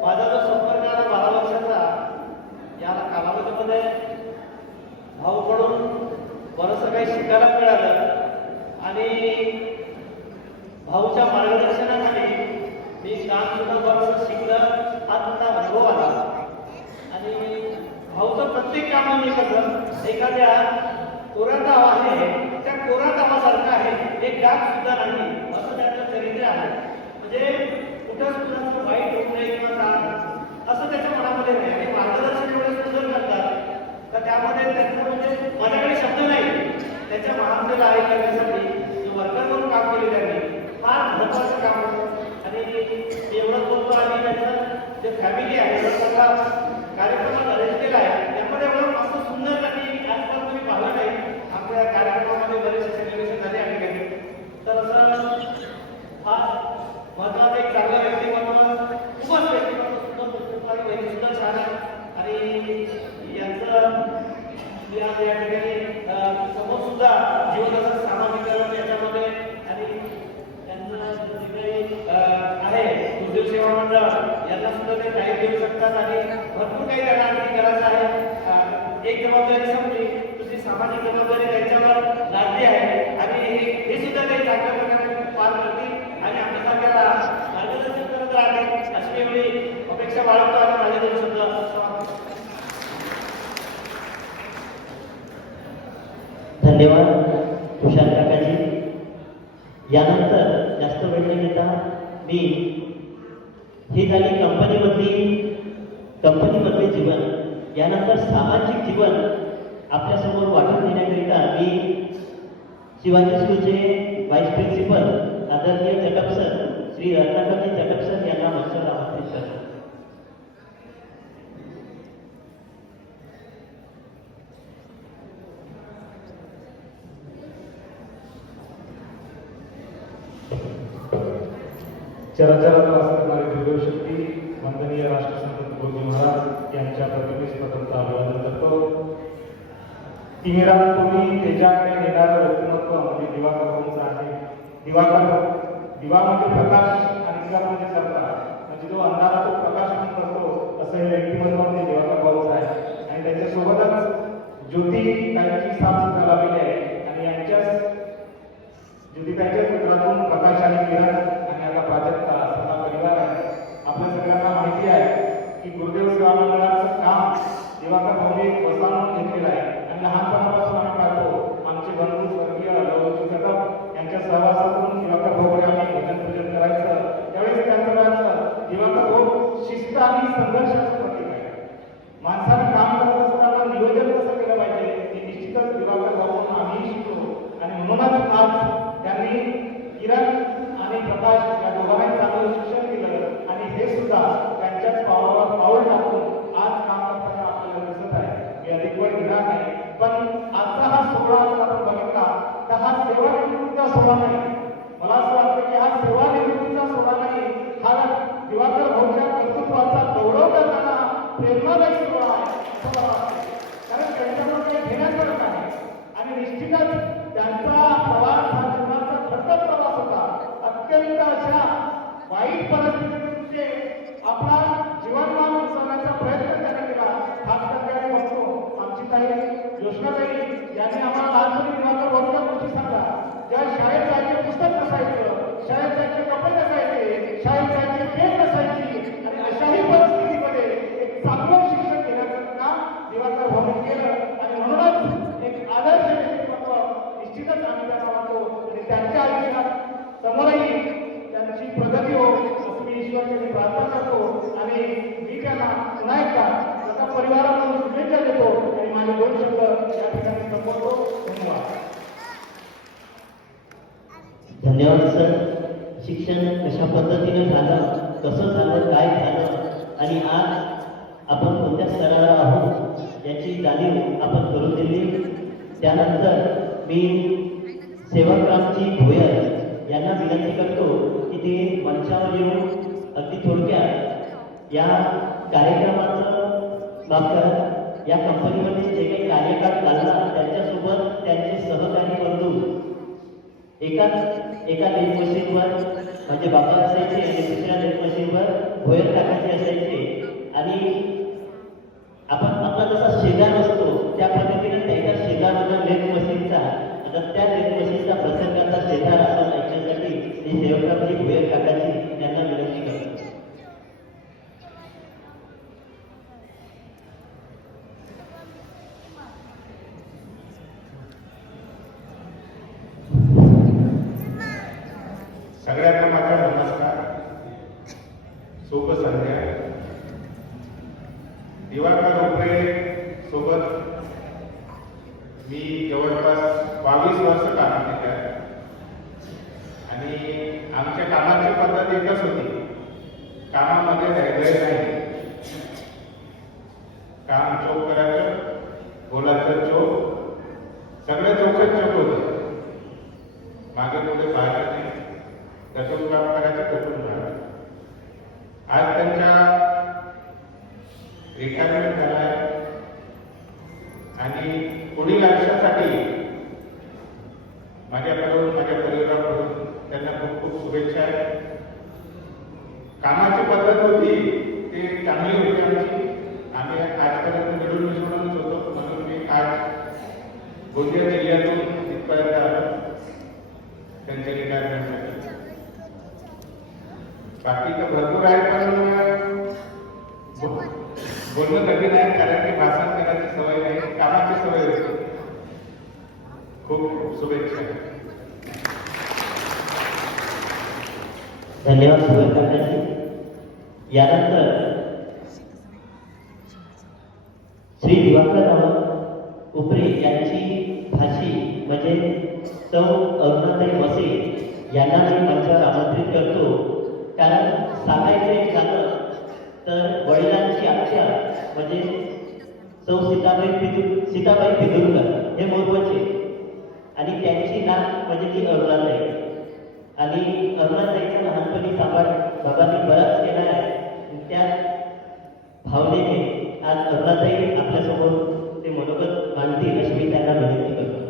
माझा जो संपर्क आला 12 वर्षाचा, या कालावधीमध्ये भाऊकडून बरंचसं काही शिकायला मिळालं आणि भाऊच्या मार्गदर्शनाखाली मी काम सुद्धा बरंचसं शिकलं, हा तुमचा अनुभव आला. आणि भाऊचं प्रत्येक कामाने कसं एखाद्या कोरा तावा आहे त्या कोरा तावासारखं आहे, एक डाग सुद्धा नाही असं त्याचं चरित्र आहे. म्हणजे कुठंच कुणाचं वाईट होऊ नये किंवा असं त्याच्या मनामध्ये नाही. जे फॅमिली आहे जो सगळा कार्यक्रम अरेंज केला आहे त्यामध्ये एवढं मस्त सुंदर त्यांनी आजकाल तुम्ही पाहिलं नाही आपल्या कार्यक्रमामध्ये बरेचसे सेलिब्रेशन झाले आहे ठिकाणी. तर असं हा महत्वाचा एक चांगला व्यक्तिमत्व खूपच व्यक्तिमत्व सुंदर पुस्तक आणि वही सुद्धा छान आहे. आणि यांचं या ठिकाणी समोर सुद्धा जीवनाचं सामाजिकरण याच्यामध्ये आणि त्यांचं जे काही आहे दुर्दैव सेवा मंडळ यांना सुद्धा ते काही देऊ शकतात आणि भरपूर काही त्यांना आणखी करायचं आहे. एक जबाबदारी समजली दुसरी सामाजिक जबाबदारी त्यांच्यावर लादली आहे आणि हे सुद्धा काही चांगल्या प्रकारे पार करतील आणि आपल्यासारख्याला मार्गदर्शन करत राहतील अशी एवढी अपेक्षा बाळगतो आणि माझ्या दोन शब्द धन्यवाद तुषार काकाजी. यानंतर जास्त वेळ न घेता मी ही झाली कंपनीमधले जीवन. यानंतर सामाजिक जीवन आपल्यासमोर वाटून देण्याकरिता मी शिवाजी स्कूलचे व्हाईस प्रिन्सिपल आदरणीय चटप सर श्री रत्नाकरजी चटप सर यांना मंचावर आमंत्रित करतो. चराचरात वास करणारी दुर्दैव शक्ती वंदनीय राष्ट्रसंत तुकडोजी महाराज यांच्या प्रतिमेस प्रथमतः अभिवादन करतो. तिमिरातून तेजाकडे नेणारं व्यक्तिमत्व म्हणजे दिवाकर भाऊंचं आहे. दिवा म्हणजे प्रकाश आणि दिवा म्हणजे सरकार, म्हणजे जो अंधारात प्रकाश करतो असं हे व्यक्तिमत्व म्हणजे दिवाकर भाऊंचं आहे. आणि त्याच्यासोबतच ज्योती ताईंची साथ सुद्धा लावलेली आहे आणि यांच्याच ज्योतिताईच्या चित्रातून प्रकाश आणि किरण आणि आता प्राजक्ता सगळा परिवार आहे. आपल्या सगळ्यांना माहिती आहे की गुरुदेव सेवा मंडळाचं काम दिवाकर भाऊंनी वसावून घेतलेलं आहे आणि लहानपणापासून आम्ही पाहतो आमचे बंधू स्वर्गीय लवजी कदम यांच्या सहवासातून दिवाकर भाऊकडे आम्ही भजन पूजन करायचं. त्यावेळेस त्यांचं म्हणायचं दिवाकर भाऊ शिस्त आणि संघर्षाचं प्रतीक आहे. माणसानं काम करत असताना नियोजन कसं केलं पाहिजे हे निश्चितच दिवाकर भाऊंना आम्ही शिकलो आणि म्हणूनच आज त्यांनी किरण आणि प्रकाश या दोघांनाही चांगलं शिक्षण दिलं आणि हे सुद्धा त्यांच्याच पावलावर पाऊल टाकून आज काम करताना आपल्याला दिसत आहे. मी अधिक वेळ घेणार नाही, पण आजचा हा सोहळा जर आपण बघितला तर हा सेवानिवृत्तीचा सोहळा नाही. मला असं वाटतं की हा सेवानिवृत्तीचा सोहळा नाही, हा दिवाकर भाऊच्या कर्तृत्वाचा गौरव करताना प्रेरणादायी सोहळा आहे असं मला वाटतं. कारण त्यांच्यामध्ये घेण्यासारखं आहे आणि निश्चितच त्यांचा प्रवास हा जीवनाचा खडतर प्रवास होता. अत्यंत अशा वाईट परिस्थितीतून आपला जीवनमान उचलण्याचा प्रयत्न त्यांनी केला. खास करके बघतो आमची ताई योशनाताई यांनी आम्हाला लहानपणी दिवाकर भाऊच्या गोष्टी सांगा. ज्या शाळेत जायचे पुस्तक नसायचं, शाळेत जायचे कपडे नसायचे, शाळेत जायची पेन नसायची आणि अशाही परिस्थितीमध्ये एक चांगलं शिक्षण देण्याचं काम दिवाकर भाऊने केलं आणि म्हणूनच एक आदर्श व्यक्तिमत्व निश्चितच आम्ही त्यांना मानतो आणि त्यांच्या आयुष्यात समोरही त्यांची प्रगती हो असं मी ईश्वराची प्रार्थना करतो आणि मी त्यांना पुन्हा एकदा स्वतः परिवाराकडून शुभेच्छा देतो आणि माझे दोन शब्द या ठिकाणी संपवतो. धन्यवाद. धन्यवाद सर. शिक्षण कशा पद्धतीने झालं, कसं झालं, काय झालं आणि आज आपण कोणत्या स्तरावर आहोत याची जाणीव आपण करून दिली. त्यानंतर मी सेवाक्रांती भोयर यांना विनंती करतो की ते मंचावर येऊन अगदी थोडक्यात या कार्यक्रमाचं माफ करा, या कंपनीमध्ये जे काही कार्यकाळ चालला त्यांच्यासोबत त्यांचे सहकारी बंधू एका लेट मशीनवर म्हणजे बाबा असायचे आणि दुसऱ्या लेट मशीनवर भोयर टाकायचे असायचे आणि आपण आपला जसा शेजार असतो त्या पद्धतीने त्याचा शेजार होता लेट मशीनचा. आता त्या लेट मशीनचा प्रसंगाचा शेजार आपण ऐकण्यासाठी ही सेवकाची भोयर काकाची त्यांना विनंती करतो. सगळ्यांना माझा नमस्कार, शुभ संध्या. दिवाकर उपरे सोबत मी जवळपास 22 वर्ष काम केलं आहे आणि आमच्या कामाची पद्धत एकच होती, कामामध्ये धैर्य नाही. त्यांच्या रिटायरमेंट झाला आहे आणि पुढील आयुष्यासाठी माझ्याकडून माझ्या परिवाराकडून त्यांना खूप खूप शुभेच्छा आहेत. कामाची पद्धत होती ती चांगली होती आमची. आम्ही आजपर्यंत मिळून मिसळूनच होतो, म्हणून मी आज गोंदिया जिल्ह्यातून इथपर्यंत आलो त्यांच्या रिटायरमेंटसाठी. बाकी तर भरपूर आहे, पण बोलणं कधी नाही, कारण की भाषण करायची सवय नाही, कामाची सवय होती. खूप खूप शुभेच्छा. धन्यवाद सुवर्णकांनी. यानंतर श्री दिवाकर उपरे यांची भाषी म्हणजे सौ अरुणाताई वसे यांना मी मंचावर आमंत्रित करतो. कारण सांगायचे झालं तर वडिलांची आख्या म्हणजे सौ सीताबाई पिदुरकर हे मोरवचे आणि त्यांची नात म्हणजे ती अरुणाताई. आणि अरुणाताईचा लहानपणी सांभाळ बाबांनी बराच केला आहे. त्या भावनेने आज अरुणाताई आपल्यासमोर ते मनोगत मांडतील अशी मी त्यांना विनंती करतो.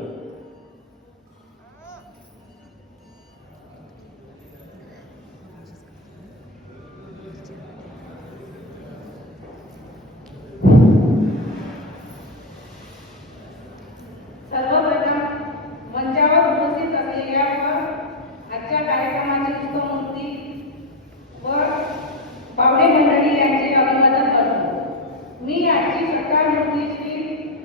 सर्वप्रथम मंचावर उपस्थित असलेल्या व आजच्या कार्यक्रमाचे मुख्यमंत्री व पाहुणे मंडळी यांचे अभिवादन करतो. मी आजची सत्कार मूर्ती श्री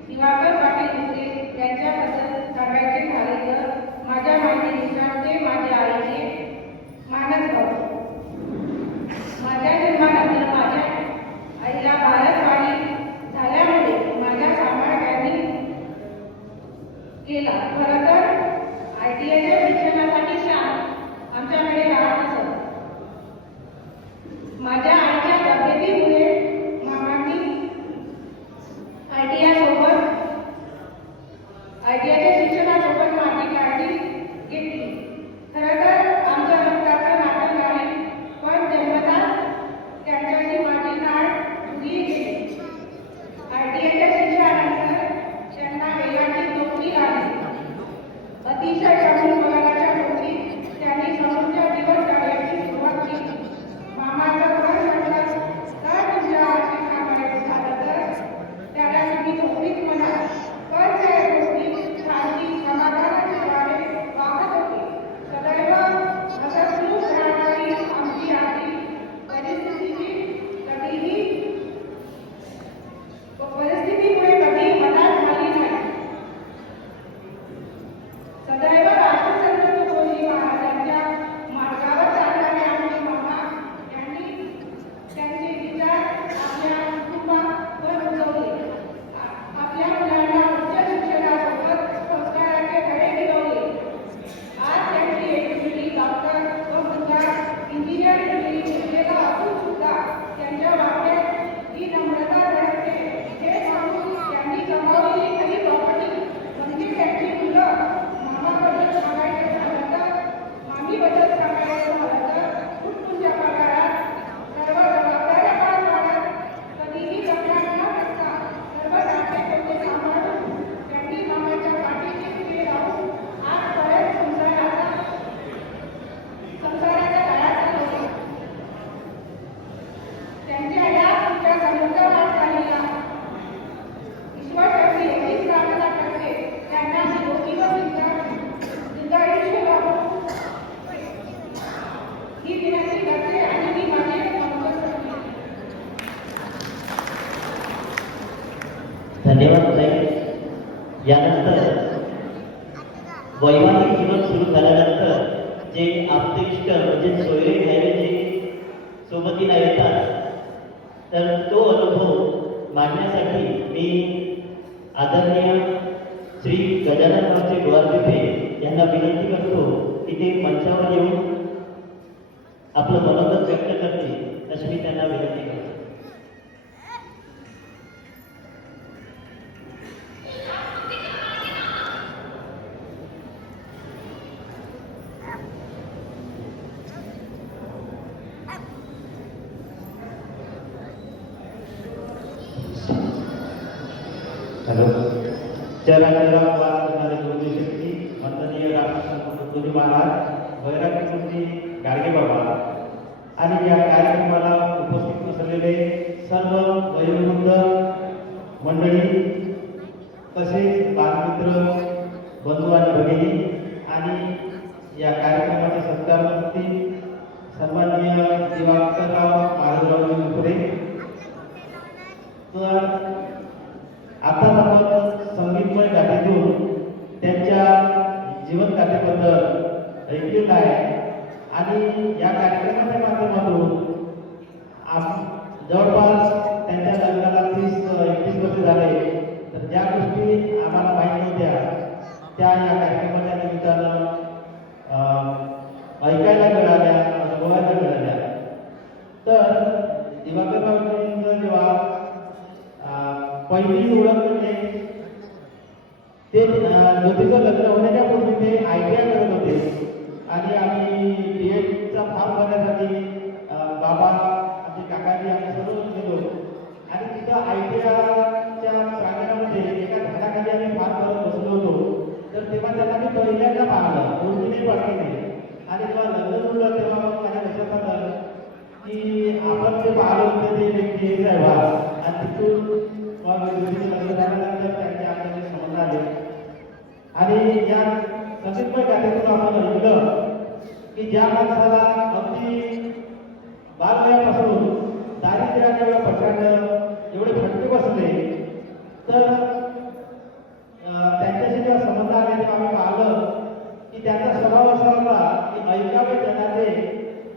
दिवाकर पाटील उपरे यांच्याबद्दल सांगायचे झाले तर माझ्या माहितीनुसार ते माझ्या आईचे मानस भाऊ. माझ्या जन्मानंतर माझ्या आईला भारतवाडी झाल्यामुळे माझा सांभाळ त्यांनी केला. खरं तर ITIच्या शिक्षणासाठी श्याम आमच्याकडे राहत असत. माझ्या आईच्या तब्येतीमुळे मामांनी ITIच्या शिक्षणासोबत माझी काळजी घेतली. खरं तर आमच्या रक्ताचं नातं नाही, पण जन्मताच त्यांच्याशी माझी नाळ जुळली गेली. ITIच्या शिक्षणानंतर त्यांना वेगाची नोकरी आली. अतिशय कमी पगाराच्या नोकरीत त्यांनी समोरच्या दिवस काढायची सुरुवात केली. मामाचं घर म्हटलं तर तुमच्या हाती कामायचं झालं तर त्याला तुम्ही नोकरीत म्हणा, पण त्या नोकरीत शांती समाधानाचे वारे वाहत होते. सदैव हसतमुख राहणारी आमची आई परिस्थितीमुळे कधी मनात झाली नाही. सदैव राष्ट्रसंत तुकोजी महाराजांच्या मार्गावर चालणारे आमचे मामा यांनी त्यांचे विचार आपल्या कुटुंबावर रुजवले. आपल्या मुलांना उच्च शिक्षणासोबत संस्काराचे धडे घडवले. आज त्यांची एक मुलगी डॉक्टर व मुलगा इंजिनियर डिग्री घेतलेला असून सुद्धा त्यांच्या वागण्यात ही नम्रता झळकते. हे सांगून त्यांनी कमावलेली खरी प्रॉपर्टी म्हणजे त्यांची मुलं. मामाबद्दल सांगायचं झालं तर मामीबद्दल सांगायचं झालं तर तुमच्या पगारात सर्व जबाबदाऱ्या पार पाडत कधीही दखल न करता सर्व नाते कोणते सांभाळून त्यांनी मामाच्या पाठीशी उभे राहून आजपर्यंत संसाराचा काळा चालवला. त्यांच्या या तुमच्या समृद्ध वाटचालीला ईश्वरचरणी एवढीच प्रार्थना करते, त्यांना निरोगी व दीर्घायुष्य लाभो ही विनंती करते आणि मी माझे मनोगत करते. धन्यवाद ताई. यानंतर वैवाहिक जीवन सुरू झाल्यानंतर जे आप्तेष्ट म्हणजे सोयरे घ्यायला जे सोबतीला येतात तर तो अनुभव मांडण्यासाठी मी आदरणीय श्री गजाननरावचे गोवारपिपे यांना विनंती करतो की ते मंचावर येऊन आपलं मनोगत व्यक्त करतील अशी मी त्यांना विनंती करतो. हॅलो. चराचरा वाद करणारे शक्ती वंदनीय राष्ट्रसंत तुकोजी महाराज, वैराग्यमूर्ती गाडगे बाबा आणि या कार्यक्रमाला उपस्थित असलेले सर्व वयोवृद्ध मंडळी, तसेच बालमित्र, बंधू आणि भगिनी आणि या कार्यक्रमाचे सत्कारमूर्ती सन्माननीय दिवाकरराव महाराजराव उपरे. तर आता आपण संगीतमय गाथेतून त्यांच्या जीवनगाथेबद्दल ऐकलेलं आहे आणि या कार्यक्रमाच्या माध्यमातून जवळपास त्यांच्या लग्नाला 30-31 वर्ष झाले. तर ज्या गोष्टी आम्हाला माहीत नव्हत्या त्या या कार्यक्रमाच्या निमित्तानं ऐकायला मिळाल्या, अनुभवायला मिळाल्या. तर दिवाकररावजींचं जेव्हा पहिली ओळख म्हणजे ते ज्योतीचं लग्न होण्याच्या पूर्वी ते ITI करत होते आणि आम्ही BEdचा फॉर्म भरण्यासाठी बाबा, आमचे काकाजी आम्ही सर्व गेलो आणि तिथं ITIच्या प्रांगणामध्ये एका झाडाखाली आम्ही फॉर्म भरत बसलो होतो. तर तेव्हा त्यांना मी पहिल्यांदा पाहिलं, ओळखीने पाहिजे आणि जेव्हा लग्न जुळलं तेव्हा मग माझ्या लक्षात आलं की आपण जे पाहिलं होते ते व्यक्ती हेच आहे बा. आणि तिथून मग लग्न झाल्यानंतर त्यांचे आपल्याला संबंध आले आणि या संगीतमय गाथेतून आपण ऐकलं की ज्या माणसाला अगदी बालवयापासून दारिद्र्याने पछाडणं एवढे फटके बसले, तर त्यांच्याशी जेव्हा संबंध आले तेव्हा आम्ही पाहिलं की त्यांचा स्वभाव असा होता की ऐकावे जनाचे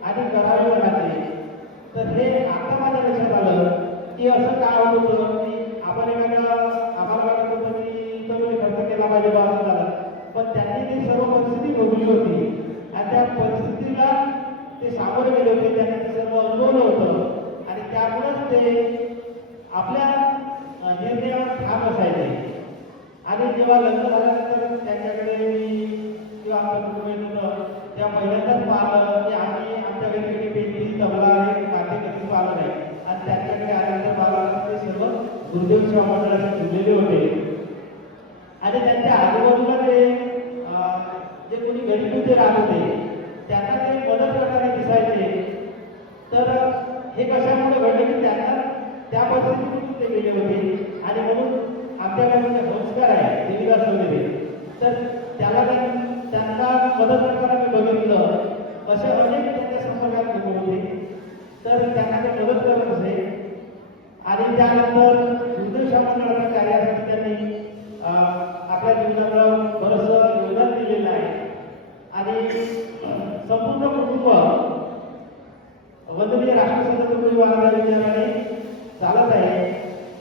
आणि करावे मनाचे. तर हे आता माझ्या लक्षात आलं की असं काय होतं की आपण आम्हाला वाटत होतं की कमी खर्च केला पाहिजे बाजू झाला, पण त्यांनी ती सर्व परिस्थिती भोगली होती आणि त्या परिस्थितीला ते सामोरे गेले होते. त्यांनी ते सर्व अनुभवलं होतं आणि त्यामुळेच ते आपल्या निर्णयावर ठाम असायचे. आणि जेव्हा लग्न झाल्यानंतर त्यांच्याकडे मी किंवा आमचं कुटुंब येत होतं तेव्हा पहिल्यांदाच पाहिलं की आम्ही आमच्या घरी पेंटी, तबला हे काटे कधी पाहिलं नाही आणि त्यांच्याकडे आल्यानंतर पाहिलं ते सर्व गुरुदेव सेवा मंडळाशी जुळलेले होते आणि त्यांच्या आजूबाजूला जे कोणी गरीब जे राहत होते त्यांना ते मदत करणारे दिसायचे. तर हे कशामुळे घडले की त्यांना त्या परिस्थितीतून ते गेले होते आणि म्हणून आमच्याकडे जे संस्कार आहे देवीदास वगैरे, तर त्याला त्यांना मदत करताना मी बघितलं. असे अनेक त्यांच्या संपर्कात लोक होते, तर त्यांना ते मदत करत असे आणि त्यानंतर गुरुदेव सेवा मंडळाच्या कार्यासाठी त्यांनी आपल्या जीवनाला बरंचसं योगदान दिलेलं आहे आणि संपूर्ण कुटुंब वंदनीय राष्ट्रसंत तुकोजी महाराज विचाराने चालत आहे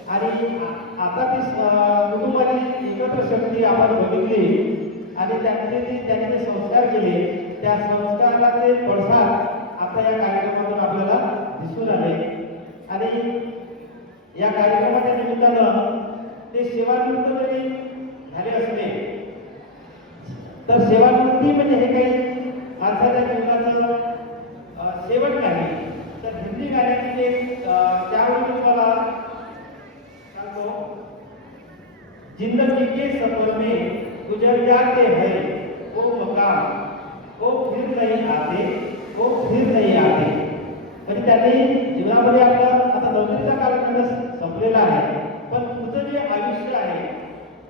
आणि आता ती कुटुंबाची एकत्र शक्ती आपण बघितली आणि त्यांनी जे संस्कार केले त्या संस्काराचे पडसाद आता या कार्यक्रमातून आपल्याला दिसून आले. आणि या कार्यक्रमाच्या निमित्तानं ते सेवानिवृत्त जरी झाले असले तर सेवानिवृत्ती म्हणजे हे काही माणसाच्या जीवनाचं शेवट नाही. तर हिंदी गाण्याची जे त्यावेळी तुम्हाला सांगतो, जिंदगी के सफर में गुजर जाते हैं वो मकाम, वो फिर नहीं आते, वो फिर नहीं आते. म्हणजे त्यांनी जीवनामध्ये आपला आता नोकरीचा कालखंड संपलेला आहे, पण तुझं जे आयुष्य आहे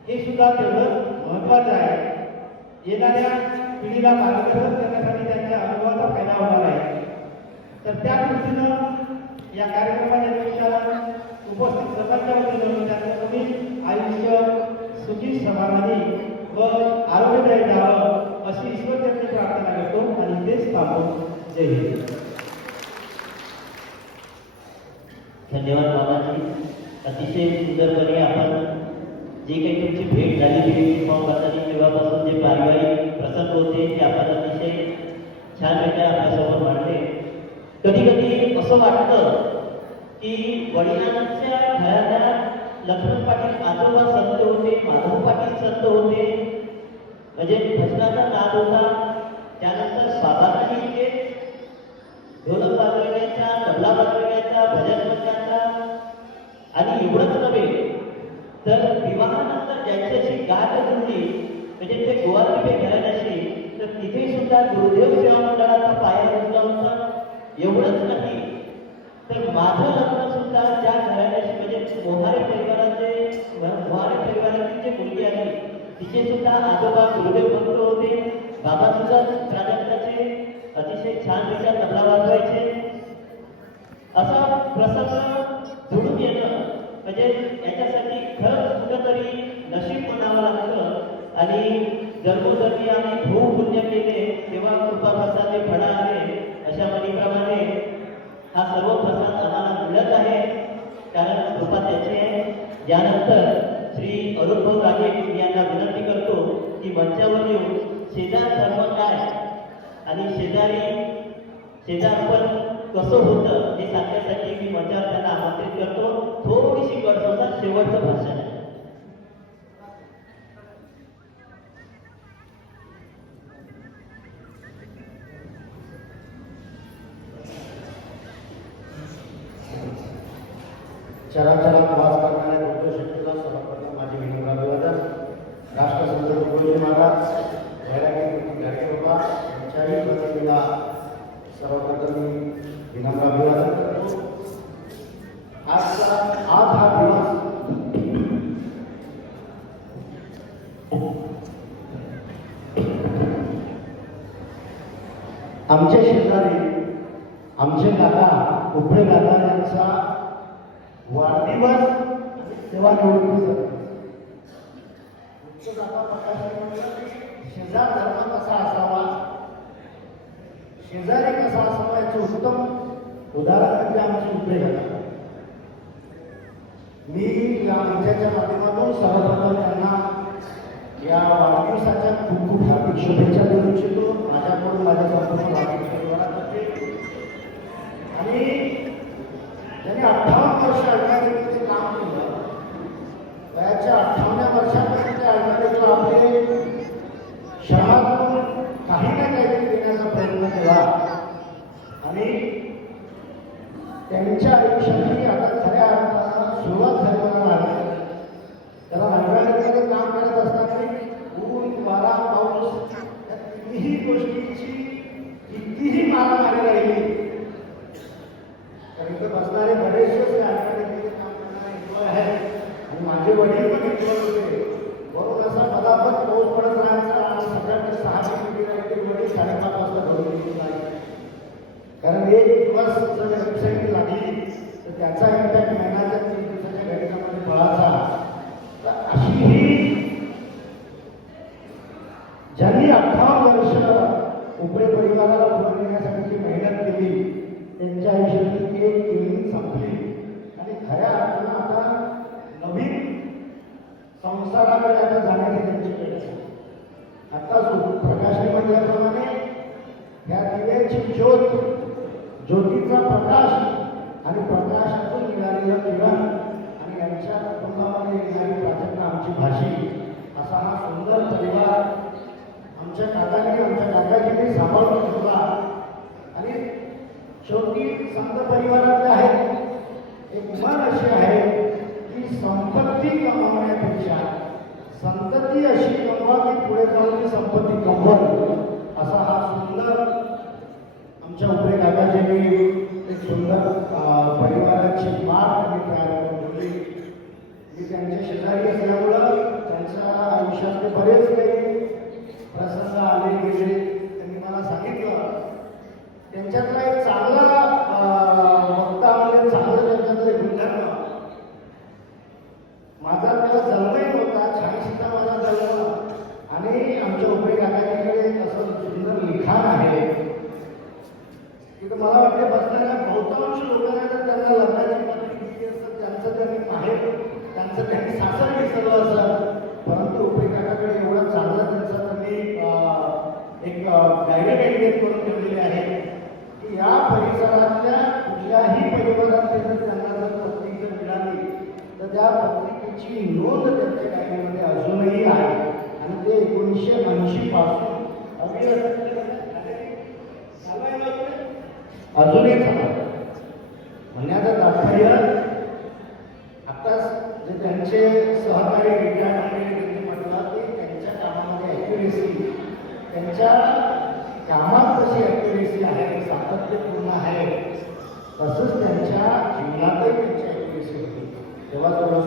हे सुद्धा तेवढं महत्वाचं आहे. येणाऱ्या पिढीला मार्गदर्शन करण्यासाठी त्यांच्या अनुभवाचा फायदा होणार आहे. तर त्या दृष्टीनं या कार्यक्रमाच्या निमित्तानं उपस्थित सर्वांच्या वतीनं त्यांचं नवीन आयुष्य सुखी समाधानी व आरोग्यदायी जावं अशी ईश्वरचरणी प्रार्थना करतो आणि तेच थांबतो. जय हिंद. धन्यवाद बाबाजी. अतिशय सुंदरपणे आपण जी काही तुमची भेट झाली ती फॉर्म तेव्हापासून जे पारिवारिक प्रसंग होते ते आपण अतिशय छानरित्या आपल्यासमोर मांडले. कधी कधी असं वाटतं की वडिलांच्या घराण्यात लक्ष्मण पाटील आजोबा संत होते, माधव पाटील संत होते, म्हणजे भजनाचा नाद होता. त्यानंतर बाबांनी इथे ढोलक वाजवण्याचा, तबला वाजवण्याचा, भजन म्हणण्याचा आणि एवढंच नव्हे तर विवाहानंतर ज्यांच्याशी गाठ जुळली म्हणजे ते गोवारपे घराण्याशी, तर तिथे सुद्धा गुरुदेव सेवा मंडळाचा पाया रचला होता. एवढंच नाही तर माझं लग्न सुद्धा ज्या घराण्याशी म्हणजे मोहारे परिवाराची जी मुलगी आहे तिचे सुद्धा आजोबा गुरुदेव भक्त होते. बाबा सुद्धा प्राजक्ताचे अतिशय छान रित्या तबला वाजवायचे. असा प्रसंग जुळून येणं म्हणजे याच्यासाठी खरंच कुठंतरी नशीब म्हणावं लागतं. आणि जन्मोजन्मी आम्ही खूप पुण्य केले तेव्हा कृपा प्रसादे फळा आले अशा म्हणीप्रमाणे हा सर्व प्रसाद आम्हाला मिळत आहे, कारण कृपा त्याची आहे. यानंतर श्री अरुणभाऊ रागे यांना विनंती करतो की मंचावर येऊन शेजार धर्म काय आणि शेजारपण कसं होतं हे सांगण्यासाठी मी मंचावर त्यांना आमंत्रित करतो. थोडीशी गडसोसा शेवटचं भाषण आहे. चराचरात वास करणाऱ्या बुद्धशक्तीला सर्वप्रथम माझे विनम्र अभिवादन. राष्ट्रसंत तुकडोजी महाराज, वैरागी गाडगे बाबा यांच्याही प्रतिमेला सर्वप्रथम मी विनम्र अभिवादन करतो. आज हा दिवस आमच्या शेजारी आमचे दादा उपळे दादा यांचा वाढदिवस तेव्हा निवडणुकीचा शेजार धर्म कसा असावा, शेजारी कसा असावा याचं उत्तम उदाहरण म्हणजे आमचे उपळे दादा. मी या मंचाच्या माध्यमातून सर्वप्रथम त्यांना या वाढदिवसाच्या खूप खूप हार्दिक शुभेच्छा देऊ इच्छितो. माझ्याकडून माझ्या संपूर्ण वाढदिवस परिवारातर्फे. आणि त्यांनी 58 वर्ष अडकाडीमध्ये काम केलं. वयाच्या 58व्या वर्षापर्यंत ते अडकाडीला आपले क्षणातून काही ना काहीतरी देण्याचा प्रयत्न केला. आणि त्यांच्या आयुष्याची आता खऱ्या अर्थानं सुरुवात झाली मला वाटते. त्याला अडकाडीमध्ये काम करत असताना ऊन वारा पाऊस या तिन्ही गोष्टीची कितीही मारामारी राहिली तर इथं बसणारे बरेचसे अडकाडीमध्ये काम करणारे एम्प्लॉय आहेत. आणि माझे वडील पण एम्प्लॉय होते. बरोबर असा पदापद पाऊस पडत राहायचा आणि सकाळची 6ची मीटिंग राहायची, वडील 5:30 वाजता घरून निघून जायचे. कारण एक दिवस जर वेबसाईट लागली तर त्याचा इम्पॅक्ट महिन्याच्या 3 दिवसाच्या घटनामध्ये पडायचा. तर अशी ही ज्यांनी 58 वर्ष उपळे परिवाराला पुढे नेण्यासाठी मेहनत केली त्यांच्या आयुष्यातली एक पिढी संपली. आणि खऱ्या अर्थानं आता नवीन संसाराकडे आता जाण्याची त्यांची वेळ आहे. आता प्रकाशने म्हटल्याप्रमाणे या दिव्याची ज्योतीचा प्रकाश आणि प्रकाशातून मिळालेलं किरण आणि यांच्या कुटुंबामध्ये येणारी प्राजक्ता आमची भाषी असा हा सुंदर परिवार आमच्या काकाजींनी सांभाळून ठेवला. आणि शेवटी संत परिवारातले आहेत एक म्हण अशी आहे की संपत्ती कमावण्यापेक्षा संतती अशी कमवा की पुढे जाऊन ती संपत्ती कमवल. असा हा सुंदर आमच्या उपरे काकाजींनी एक सुंदर परिवाराची माळ त्यांनी तयार करून ठेवली. मी त्यांच्या शेजारी असल्यामुळं त्यांच्या आयुष्यातले बरेच काही प्रसंग आले गेले त्यांनी मला सांगितलं. त्यांच्यातला एक चांगला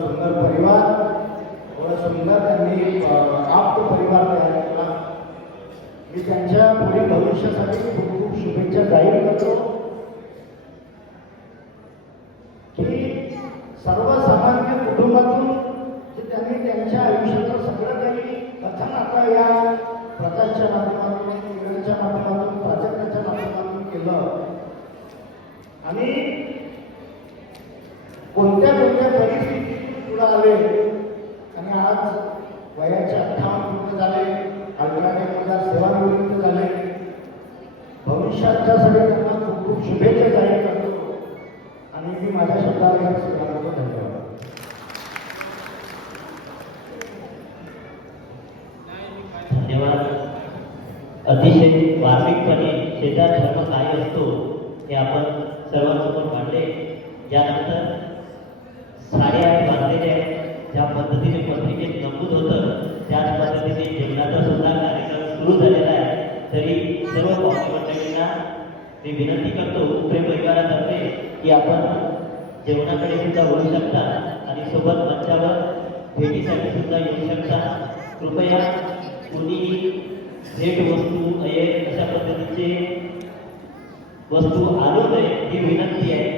सुंदर परिवार, एवढा सुंदर त्यांनी आप्त परिवार तयार केला. मी त्यांच्या पुढील भविष्यासाठी खूप खूप शुभेच्छा जाहीर करतो की सर्वसामान्य कुटुंबातून जे त्यांनी त्यांच्या आयुष्याचं सगळं काही कथन आता या प्रकाशच्या माध्यमातून, किरणच्या माध्यमातून, प्राजक्ताच्या माध्यमातून केलं आणि कोणत्या कोणत्या परिस्थितीतून पुढे आले आणि आज वयाचे 58 पूर्ण झाले, अल्ट्राटेकमध्ये सेवानिवृत्त झाले. भविष्याच्यासाठी त्यांना खूप खूप शुभेच्छा जाहीर करतो आणि मी माझ्या शब्दाला स्वीकारतो. धन्यवाद. धन्यवाद. अतिशय वार्षिकपणे शेजार धर्म काय असतो हे आपण सर्वांसमोर मांडले. यानंतर 8:30 वाजलेले आहेत. ज्या पद्धतीने पत्रिकेत नमूद होतं त्याच पद्धतीने जेवणाचा सुद्धा कार्यक्रम सुरू झालेला आहे. तरी सर्व पाहुणे मंडळींना मी विनंती करतो उपरे परिवारातर्फे की आपण जेवणाकडे सुद्धा वळू शकता आणि सोबत मंचावर भेटीसाठी सुद्धा येऊ शकता. कृपया कुणीही भेट वस्तू अशा पद्धतीचे वस्तू आणू नये ही विनंती आहे.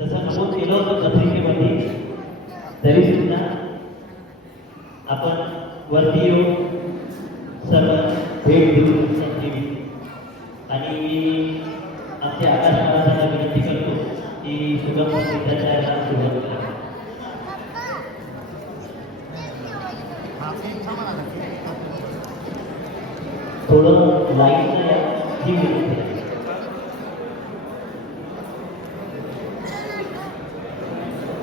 जसं नमूद केलं होतं पत्रिकेमध्ये तरी सुद्धा आपण वरती येऊन सर्व भेट देऊ शकते. आणि आमच्या आकाशवाणाला विनंती करतो की सुगम संगीताच्या सुरुवात करा. थोडं लाईन ही विनंती आहे.